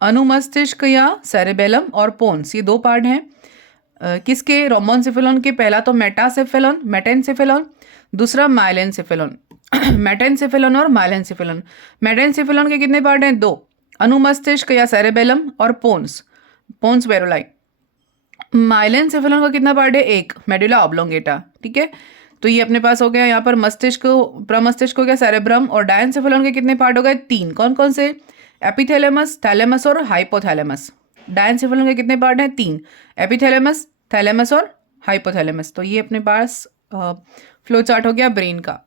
अनुमस्तिष्क या सेरिबेलम और पोन्स, ये दो पार्ट हैं। किसके? रोम्बोनसेफेलॉन के। पहला तो मेटासेफेलॉन, मेटेनसेफेलॉन, दूसरा माइलेनसेफेलॉन। मेटेनसेफेलॉन और माइलेनसेफेलॉन। मेटेनसेफेलॉन के कितने पार्ट हैं? दो, अनुमस्तिष्क या सेरेबेलम और पोन्स, पोन्स वेरोलाई। माइलेनसेफेलॉन का कितना पार्ट है? एक, मेडुला ऑब्लोंगेटा। ठीक है, तो ये अपने पास हो गया। यहाँ पर मस्तिष्क, प्रमस्तिष्क हो गया, सेरेब्रम, और डायनसेफेलॉन के कितने पार्ट हो गए? तीन। कौन कौन से? एपिथैलेमस, थैलेमस और हाइपोथैलेमस। डायनसेफेलॉन के कितने पार्ट हैं? तीन, एपिथैलेमस, थैलेमस और हाइपोथैलेमस। तो ये अपने पास फ्लो चार्ट हो गया ब्रेन का।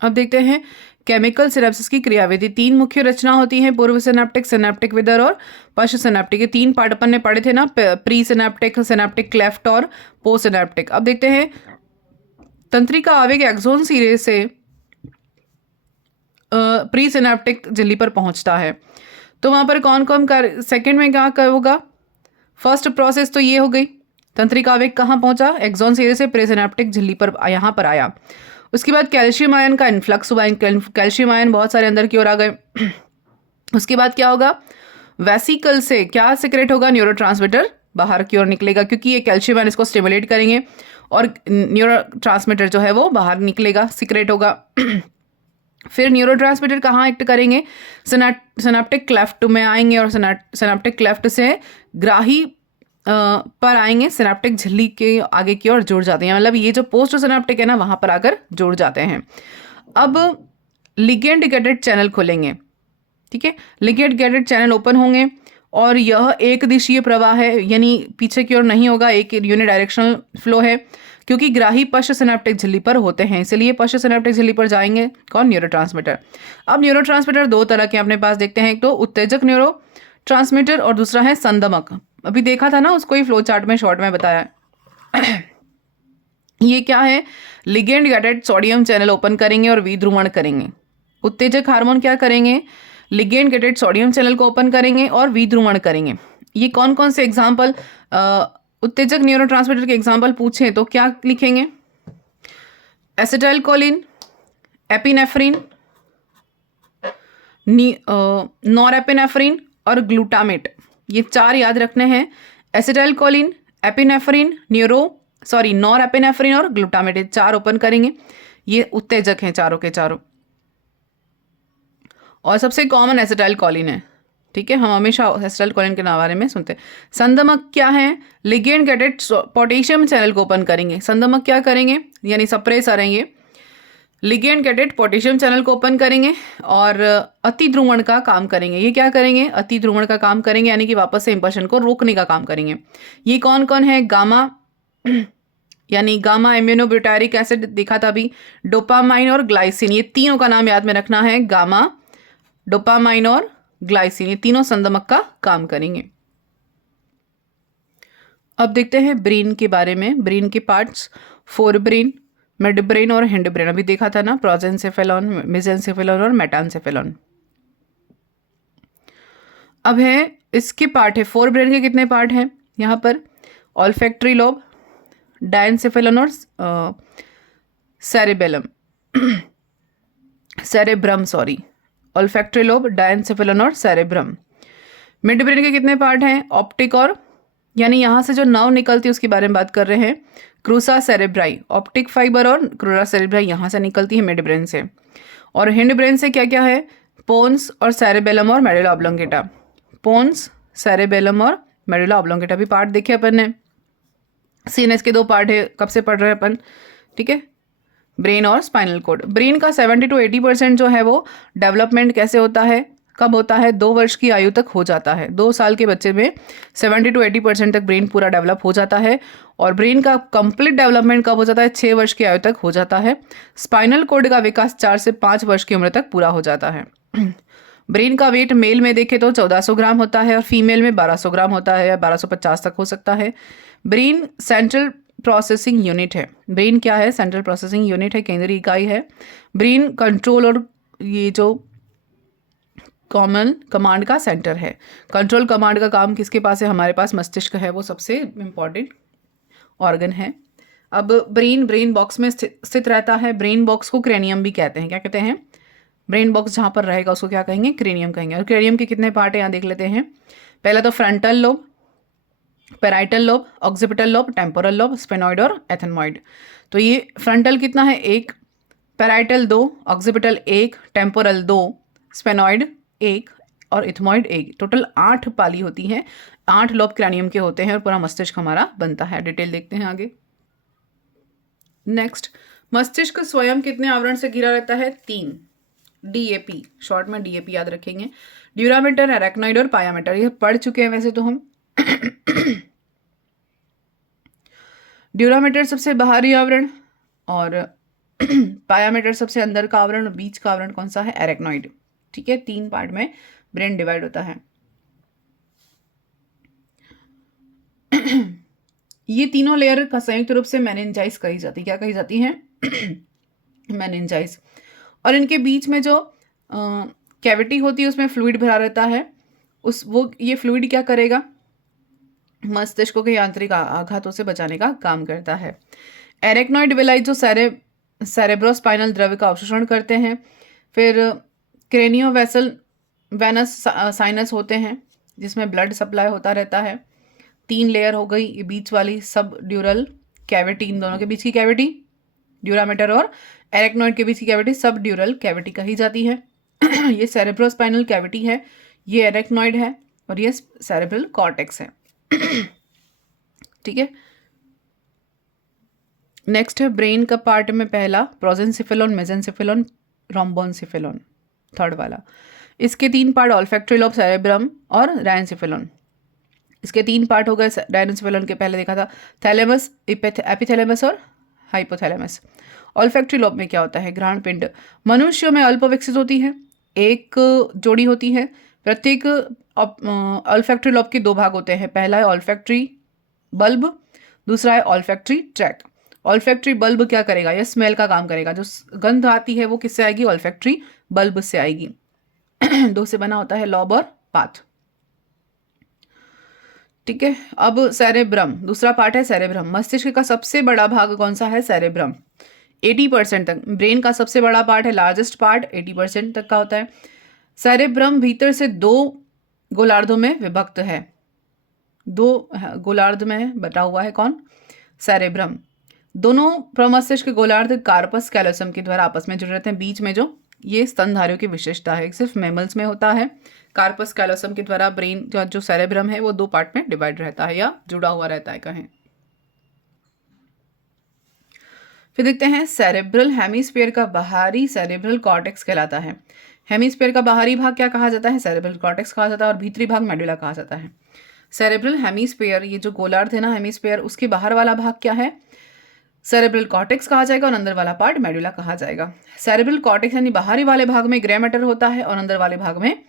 अब देखते हैं केमिकल सिनेप्सिस की क्रियाविधि। तीन मुख्य रचना होती हैं, पूर्व सिनेप्टिक, सिनेप्टिक विदर और पश्च सिनेप्टिक। ये तीन पार्ट अपन ने पढ़े थे ना, प्री सिनेप्टिक, सिनेप्टिक क्लेफ्ट और पोस्ट सिनेप्टिक। अब देखते हैं तंत्रिका आवेग एक्सोन सिरे से प्री सिनेप्टिक झिल्ली पर पहुंचता है। तो वहाँ पर कौन कौन कर, सेकेंड में क्या होगा, फर्स्ट प्रोसेस तो ये हो गई, तंत्रिका आवेग कहाँ पहुंचा, एक्सॉन सिरे से प्री सिनेप्टिक झिल्ली पर यहाँ पर आया। उसके बाद कैल्शियम आयन का इन्फ्लक्स हुआ, कैल्शियम आयन बहुत सारे अंदर की ओर आ गए। उसके बाद क्या होगा, वेसिकल से क्या सिक्रेट होगा, न्यूरोट्रांसमीटर बाहर की ओर निकलेगा, क्योंकि ये कैल्शियम आयन इसको स्टिमुलेट करेंगे और न्यूरोट्रांसमीटर जो है वो बाहर निकलेगा, सिक्रेट होगा। फिर न्यूरोट्रांसमीटर कहाँ एक्ट करेंगे, सिनेप्टिक क्लेफ्ट में आएंगे और सिनेप्टिक क्लेफ्ट से ग्राही पर आएंगे, सिनेप्टिक झिल्ली के आगे की ओर जुड़ जाते हैं, मतलब ये जो पोस्ट सिनेप्टिक है ना वहाँ पर आकर जुड़ जाते हैं। अब लिगेंड गेटेड चैनल खुलेंगे, ठीक है, लिगेंड गेटेड चैनल ओपन होंगे और यह एक दिशीय प्रवाह है, यानी पीछे की ओर नहीं होगा, एक यूनिडायरेक्शनल फ्लो है, क्योंकि ग्राही पश्च सिनेप्टिक झिल्ली पर होते हैं, इसलिए पश्च सिनेप्टिक झिल्ली पर जाएंगे कौन, न्यूरोट्रांसमीटर। अब न्यूरोट्रांसमीटर दो तरह के अपने पास देखते हैं, एक तो उत्तेजक न्यूरोट्रांसमीटर और दूसरा है संदमक। अभी देखा था ना उसको ही फ्लो चार्ट में शॉर्ट में बताया। ये क्या है, ligand gated sodium channel open करेंगे और विध्रुवण करेंगे। उत्तेजक हार्मोन क्या करेंगे, लिगेंड गेटेड सोडियम चैनल को ओपन करेंगे और विध्रुवण करेंगे। ये कौन कौन से एग्जाम्पल, उत्तेजक न्यूरोट्रांसमीटर के एग्जाम्पल पूछे तो क्या लिखेंगे, एसिटाइलकोलिन, एपिनेफ्रिन, नॉरएपिनेफ्रिन और ग्लूटामेट, ये चार याद रखने हैं, एसिटाइलकोलिन, एपिनेफ्रिन, नॉरएपिनेफ्रिन और ग्लूटामेट, ये चार ओपन करेंगे, ये उत्तेजक हैं चारों के चारों, और सबसे कॉमन एसिटाइलकोलिन है, ठीक है, हम हमेशा एसिटाइलकोलिन के बारे में सुनते हैं। संदमक क्या है, लिगेंड गेटेड पोटेशियम चैनल को ओपन करेंगे, संदमक क्या करेंगे, यानी सप्रेसर हैं ये, लिगेंड गेटेड पोटेशियम चैनल को ओपन करेंगे और अति ध्रुवण का काम करेंगे। ये क्या करेंगे, अति ध्रुवण का काम करेंगे, यानी कि वापस से इंपल्शन को रोकने का काम करेंगे। ये कौन कौन है, गामा यानी गामा इम्यूनोब्यूटारिक एसिड देखा था अभी, डोपामाइन और ग्लाइसिन, ये तीनों का नाम याद में रखना है, गामा, डोपामाइन और ग्लाइसिन, ये तीनों संदमक का काम करेंगे। अब देखते हैं ब्रेन के बारे में, ब्रेन के parts, fore brain, mid brain और हिंड ब्रेन, अभी देखा था ना, प्रोजेंसेफेलॉन, मेसेंसेफेलॉन और मेटानसेफेलॉन। अब है इसके पार्ट है, फोर ब्रेन के कितने पार्ट हैं यहाँ पर, ऑल्फैक्टरी लोब, डायनसेफेलॉन और cerebellum cerebrum, sorry, olfactory lobe, diencephalon और सेरेब्रम। मिड ब्रेन के कितने पार्ट हैं, ऑप्टिक और, यानी यहाँ से जो नर्व निकलती है उसके बारे में बात कर रहे हैं, क्रूसा सेरेब्राई, ऑप्टिक फाइबर और क्रूरा सेरेब्राई यहाँ से निकलती है मिड ब्रेन से। और हिंड ब्रेन से क्या क्या है, पोन्स और सेरेबेलम और मेडुला ऑब्लोंगेटा, पोन्स, सेरेबेलम और मेडुला ऑब्लोंगेटा भी पार्ट देखे अपन ने। सीएनएस के दो पार्ट है, कब से पढ़ रहे हैं अपन, ठीक है, ब्रेन और स्पाइनल कोड। ब्रेन का 70 to 80% जो है वो डेवलपमेंट कैसे होता है, कब होता है, 2 वर्ष की आयु तक हो जाता है, 2 साल के बच्चे में 70 to 80% तक ब्रेन पूरा डेवलप हो जाता है। और ब्रेन का कंप्लीट डेवलपमेंट कब हो जाता है, 6 वर्ष की आयु तक हो जाता है। स्पाइनल कोड का विकास 4 से 5 वर्ष की उम्र तक पूरा हो जाता है। ब्रेन का वेट मेल में देखे तो 1400 ग्राम होता है और फीमेल में 1200 ग्राम होता है या 1250 तक हो सकता है। ब्रेन सेंट्रल प्रोसेसिंग यूनिट है, ब्रेन क्या है, सेंट्रल प्रोसेसिंग यूनिट है, केंद्रीय इकाई है। ब्रेन कंट्रोल और ये जो कॉमन कमांड का सेंटर है, कंट्रोल कमांड का काम किसके पास है, हमारे पास मस्तिष्क है, वो सबसे इम्पॉर्टेंट ऑर्गन है। अब ब्रेन बॉक्स में स्थित रहता है, ब्रेन बॉक्स को क्रेनियम भी कहते हैं, क्या कहते हैं, ब्रेन बॉक्स जहाँ पर रहेगा उसको क्या कहेंगे, क्रेनियम कहेंगे। और क्रेनियम के कितने पार्ट है यहाँ देख लेते हैं, पहला तो frontal lobe, parietal lobe, occipital lobe, temporal lobe, sphenoid और एथेनॉइड। तो ये फ्रंटल कितना है, 1, पैराइटल 2, ऑक्सिपिटल 1, टेम्पोरल 2, स्फेनॉइड 1 और इथमॉइड 1, टोटल 8 पाली होती हैं, 8 लोब क्रैनियम के होते हैं और पूरा मस्तिष्क हमारा बनता है। डिटेल देखते हैं आगे। नेक्स्ट, मस्तिष्क स्वयं कितने आवरण से घिरा रहता है, 3, डीएपी, शॉर्ट में डीएपी याद रखेंगे, ड्यूरामेटर, एरेक्नॉइड और पायामेटर, ये पढ़ चुके हैं वैसे तो हम। ड्यूरामेटर सबसे बाहरी आवरण और पायामेटर सबसे अंदर का आवरण, बीच का आवरण कौन सा है, एरेक्नॉइड, ठीक है। 3 पार्ट में ब्रेन डिवाइड होता है। ये तीनों लेयर का संयुक्त रूप से मेनिंजाइस कही जाती है, क्या कही जाती है, मेनिंजाइस। और इनके बीच में जो कैविटी होती है, उसमें फ्लूइड भरा रहता है। ये फ्लूइड क्या करेगा, मस्तिष्क को यांत्रिक आघातों से बचाने का काम करता है। एरेक्नॉइड विलाई जो सेरेब्रोस्पाइनल द्रव्य का अवशोषण करते हैं। फिर क्रेनियो वेनस साइनस होते हैं जिसमें ब्लड सप्लाई होता रहता है। 3 लेयर हो गई, ये बीच वाली सब ड्यूरल कैविटी, इन दोनों के बीच की कैविटी ड्यूरामीटर और एरेक्नॉइड के बीच की कैविटी सब ड्यूरल कैविटी कही जाती है। ये सेरेब्रोस्पाइनल कैविटी है, ये एरेक्नॉइड है और ये सेरेब्रल कॉर्टेक्स है। ठीक है। नेक्स्ट है ब्रेन का पार्ट में पहला प्रोजेंसिफेलॉन, मेसेंसिफेलॉन, रोम्बोनसिफेलॉन, थर्ड वाला। इसके 3 पार्ट ऑल्फैक्टरी लोब, सेरेब्रम और डायनेन्सिफेलॉन। इसके 3 पार्ट हो गए। डायनेन्सिफेलॉन के पहले देखा था थैलेमस, एपिथैलेमस और हाइपोथैलेमस। ऑल्फैक्टरी लोब में क्या होता है, घ्राण पिंड मनुष्यों में अल्प विकसित होती है, एक जोड़ी होती है। प्रत्येक ऑल्फैक्टरी लोब के 2 भाग होते हैं, पहला है ऑल्फैक्टरी बल्ब, दूसरा है ऑल्फैक्टरी ट्रैक। ऑल्फैक्टरी बल्ब क्या करेगा, यह स्मेल का काम करेगा। जो गंध आती है वो किससे आएगी, ऑल्फैक्टरी बल्ब से आएगी। 2 से बना होता है लॉब और पाथ। ठीक है। अब सेरेब्रम, दूसरा पार्ट है सेरेब्रम। मस्तिष्क का सबसे बड़ा भाग कौन सा है, सेरेब्रम। 80% तक ब्रेन का सबसे बड़ा पार्ट है, लार्जेस्ट पार्ट 80% तक का होता है। सेरेब्रम भीतर से 2 गोलार्धों में विभक्त है, 2 गोलार्ध में बटा हुआ है। कौन, सेरेब्रम। दोनों प्रमस्तिष्क गोलार्ध कार्पस कैलोसम के द्वारा आपस में जुड़े रहते हैं। बीच में जो ये स्तनधारियों की विशेषता है, सिर्फ मैमल्स में होता है। कार्पस कैलोसम के द्वारा ब्रेन जो सेरेब्रम है वो 2 पार्ट में डिवाइड रहता है या जुड़ा हुआ रहता है कहें। फिर देखते हैं सेरेब्रल हेमिस्फीयर का बाहरी सेरेब्रल कॉर्टेक्स कहलाता है। हेमिस्फीयर का बाहरी भाग क्या कहा जाता है, सेरेब्रल कॉर्टेक्स कहा जाता है और भीतरी भाग मेडुला कहा जाता है। सेरेब्रल हेमिस्फीयर, ये जो गोलार्ध है ना हेमिस्फीयर, उसके बाहर वाला भाग क्या है, सेरेब्रल कॉर्टेक्स कहा जाएगा और अंदर वाला पार्ट मेडुला कहा जाएगा। सेरेब्रल कॉर्टेक्स यानी बाहरी वाले भाग में ग्रे मैटर होता है और अंदर वाले भाग में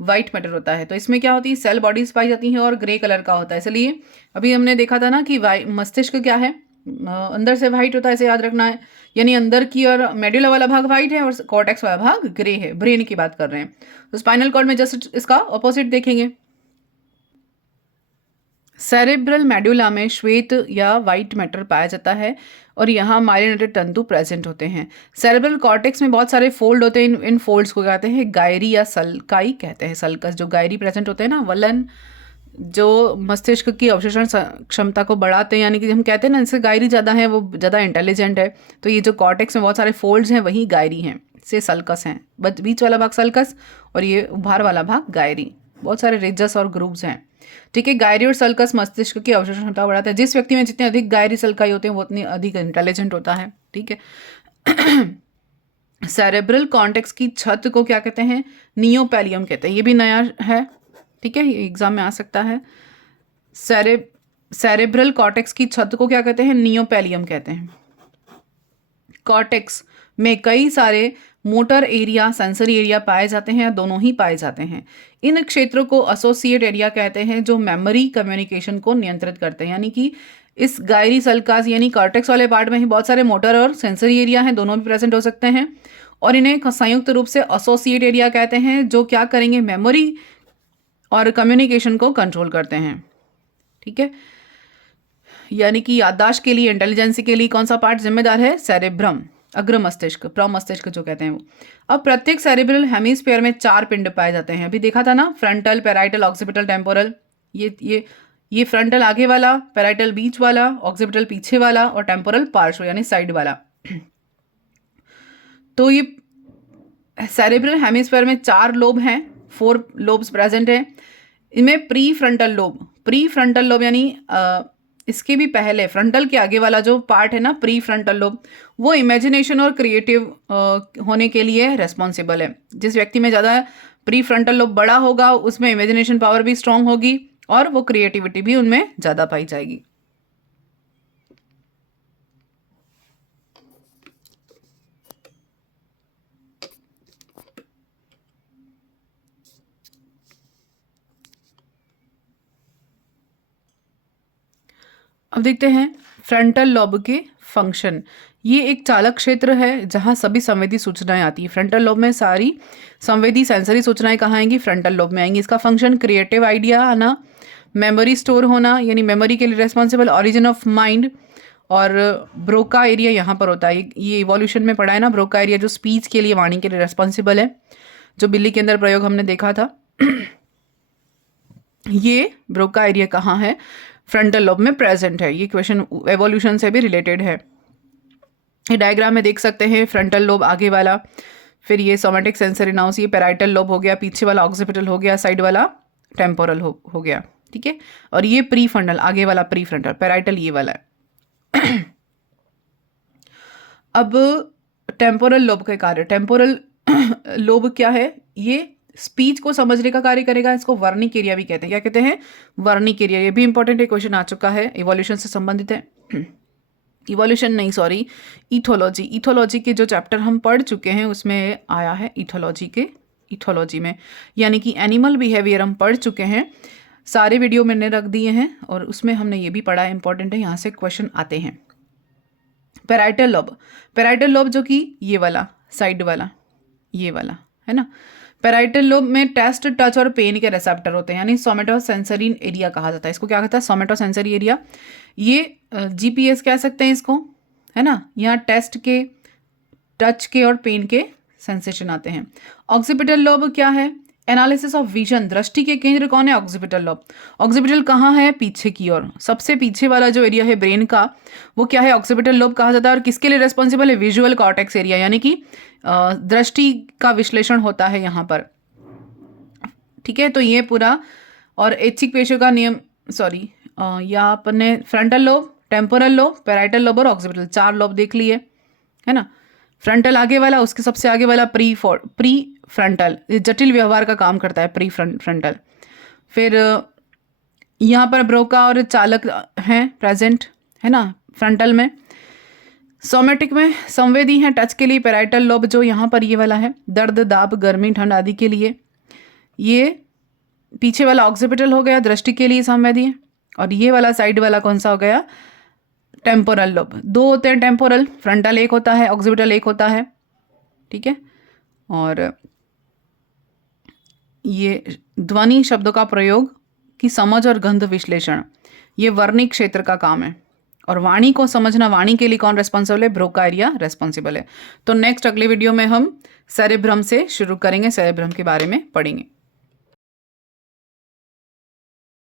व्हाइट मैटर होता है। तो इसमें क्या होती है, सेल बॉडीज पाई जाती हैं और ग्रे कलर का होता है। इसलिए अभी हमने देखा था ना कि मस्तिष्क क्या है, अंदर से व्हाइट होता है, इसे याद रखना है। यानी अंदर की और मेडुला वाला भाग व्हाइट है और कॉर्टेक्स वाला भाग ग्रे है। ब्रेन की बात कर रहे हैं। तो स्पाइनल कॉर्ड में जस्ट इसका ऑपोजिट देखेंगे। सेरेब्रल मेडुला में श्वेत या व्हाइट मैटर पाया जाता है और यहाँ माइलिनेटेड तंतु प्रेजेंट होते हैं। सेरेब्रल कॉर्टेक्स में बहुत सारे फोल्ड होते हैं, इन फोल्ड्स को कहते हैं गायरी या सल्काई कहते हैं। सल्कस जो गायरी प्रेजेंट होते हैं ना, वलन जो मस्तिष्क की अवशोषण क्षमता को बढ़ाते हैं, यानी कि हम कहते हैं ना इनसे गायरी ज़्यादा है, वो ज़्यादा इंटेलिजेंट है। तो ये जो कॉर्टेक्स में बहुत सारे फोल्ड्स हैं वही गायरी हैं, से सल्कस हैं। बीच वाला भाग सल्कस और ये बाहर वाला भाग गायरी। बहुत सारे रिजस और ग्रुप्स हैं। ठीक है। गायरी और सल्कस मस्तिष्क की अवशोषण क्षमता बढ़ाता है। जिस व्यक्ति में जितने अधिक गायरी सल्काई होते हैं वो उतनी अधिक इंटेलिजेंट होता है। ठीक है। सेरेब्रल कॉर्टेक्स की छत को क्या कहते हैं, नियोपैलियम कहते हैं। ये भी नया है। ठीक है, ये एग्जाम में आ सकता है। सेरेब्रल कॉर्टेक्स की छत को क्या कहते हैं, नियोपैलियम कहते हैं। कॉर्टेक्स में कई सारे मोटर एरिया, सेंसरी एरिया पाए जाते हैं या दोनों ही पाए जाते हैं। इन क्षेत्रों को एसोसिएट एरिया कहते हैं जो मेमोरी कम्युनिकेशन को नियंत्रित करते हैं। यानी कि इस गायरी सल्कास यानी कॉर्टेक्स वाले पार्ट में ही बहुत सारे मोटर और सेंसरी एरिया हैं, दोनों भी प्रेजेंट हो सकते हैं और इन्हें संयुक्त रूप से एसोसिएट एरिया कहते हैं, जो क्या करेंगे, मेमोरी और कम्युनिकेशन को कंट्रोल करते हैं। ठीक है। यानी कि याददाश्त के लिए, इंटेलिजेंसी के लिए कौन सा पार्ट जिम्मेदार है, सेरेब्रम, अग्र मस्तिष्क, प्रमस्तिष्क जो कहते हैं वो। अब प्रत्येक सेरेब्रल हेमिस्फीयर में 4 पिंड पाए जाते हैं। अभी देखा था ना, फ्रंटल, पैराइटल, ऑक्सीपिटल, टेम्पोरल। ये फ्रंटल आगे वाला, पैराइटल बीच वाला, ऑक्सीपिटल पीछे वाला और टेम्पोरल पार्श्व यानी साइड वाला। तो ये सेरेब्रल हेमिस्फीयर में 4 लोब हैं, 4 लोब्स प्रेजेंट हैं। इनमें प्री फ्रंटल लोब यानी इसके भी पहले, फ्रंटल के आगे वाला जो पार्ट है ना, प्री फ्रंटल लोब, वो इमेजिनेशन और क्रिएटिव होने के लिए रेस्पॉन्सिबल है। जिस व्यक्ति में ज़्यादा प्री फ्रंटल लोब बड़ा होगा उसमें इमेजिनेशन पावर भी स्ट्रांग होगी और वो क्रिएटिविटी भी उनमें ज़्यादा पाई जाएगी। अब देखते हैं फ्रंटल लॉब के फंक्शन। ये एक चालक क्षेत्र है जहाँ सभी संवेदी सूचनाएं आती है। फ्रंटल लॉब में सारी संवेदी सेंसरी सूचनाएं कहाँ आएंगी? फ्रंटल लॉब में आएंगी। इसका फंक्शन क्रिएटिव आइडिया आना, मेमोरी स्टोर होना, यानी मेमोरी के लिए रेस्पॉन्सिबल, ऑरिजिन ऑफ माइंड, और ब्रोका एरिया यहाँ पर होता है। ये इवोल्यूशन में पढ़ा है ना, ब्रोका एरिया जो स्पीच के लिए, वाणी के लिए रेस्पॉन्सिबल है, जो बिल्ली के अंदर प्रयोग हमने देखा था। ये ब्रोका एरिया कहाँ है? फ्रंटल लोब में प्रेजेंट है। ये क्वेश्चन एवोल्यूशन से भी रिलेटेड है। ये डायग्राम में देख सकते हैं, फ्रंटल लोब आगे वाला, फिर ये सोमेटिक सेंसरी नर्व्स, ये पैराइटल लोब हो गया, पीछे वाला ऑक्सीपिटल हो गया, साइड वाला टेम्पोरल हो गया, ठीक है। और ये प्री फ्रंटल, आगे वाला प्री फ्रंटल, पैराइटल ये वाला है। अब टेम्पोरल लोब का कार्य, टेम्पोरल लोब क्या है? ये स्पीच को समझने का कार्य करेगा। इसको वर्निक एरिया भी कहते हैं। क्या कहते हैं? Wernicke area. ये भी इंपॉर्टेंट है, क्वेश्चन आ चुका है, इवोल्यूशन से संबंधित है। इवोल्यूशन नहीं, सॉरी, इथोलॉजी। इथोलॉजी के जो चैप्टर हम पढ़ चुके हैं उसमें आया है इथोलॉजी में, यानी कि एनिमल बिहेवियर हम पढ़ चुके हैं। सारे वीडियो मैंने रख दिए हैं और उसमें हमने ये भी पढ़ा है, इंपॉर्टेंट है, यहाँ से क्वेश्चन आते हैं। पैराइटल लोब, पैराइटल लोब जो कि ये वाला साइड वाला, ये वाला है ना। पैराइटल लोब में टेस्ट, टच और पेन के रिसेप्टर होते हैं, यानी सोमेटोसेंसरी एरिया कहा जाता है। इसको क्या कहता है? सोमेटोसेंसरी एरिया। ये जीपीएस कह सकते हैं इसको, है ना। यहाँ टेस्ट के, टच के और पेन के सेंसेशन आते हैं। ऑक्सीपिटल लोब क्या है? एनालिसिस ऑफ विजन, दृष्टि के केंद्र कौन है? Occipital lobe. ऑक्सीपिटल कहाँ है? पीछे की ओर, सबसे पीछे वाला जो एरिया है ब्रेन का, वो क्या है? ऑक्सीपिटल लोब कहा जाता है। और किसके लिए रेस्पॉन्सिबल है? विजुअल कॉर्टेक्स एरिया, यानी कि दृष्टि का विश्लेषण होता है यहाँ पर, ठीक है। तो ये पूरा, और ऐच्छिक पेशियों का नियम, सॉरी, या अपने frontal lobe, temporal lobe, parietal lobe और ऑक्सीपिटल, 4 लोब देख लिए, है ना। फ्रंटल आगे वाला, उसके सबसे आगे वाला प्री फ्रंटल, ये जटिल व्यवहार का काम करता है, प्री फ्रंटल। फिर यहाँ पर ब्रोका और चालक हैं प्रेजेंट, है ना, फ्रंटल में। सोमेटिक में संवेदी हैं टच के लिए, पैराइटल लोब जो यहाँ पर ये वाला है, दर्द, दाब, गर्मी, ठंड आदि के लिए। ये पीछे वाला ऑक्सीपिटल हो गया, दृष्टि के लिए संवेदी है। और ये वाला साइड वाला कौन सा हो गया? Temporal lobe. 2 होते हैं टेम्पोरल, फ्रंटल 1 होता है, ऑक्सीपिटल 1 होता है, ठीक है। और ये ध्वनि शब्दों का प्रयोग की समझ और गंध विश्लेषण, ये वर्निक क्षेत्र का काम है। और वाणी को समझना, वाणी के लिए कौन रेस्पॉन्सिबल है? ब्रोका एरिया रेस्पॉन्सिबल है। तो नेक्स्ट अगले वीडियो में हम सेरेब्रम से शुरू करेंगे, सेरेब्रम के बारे में पढ़ेंगे।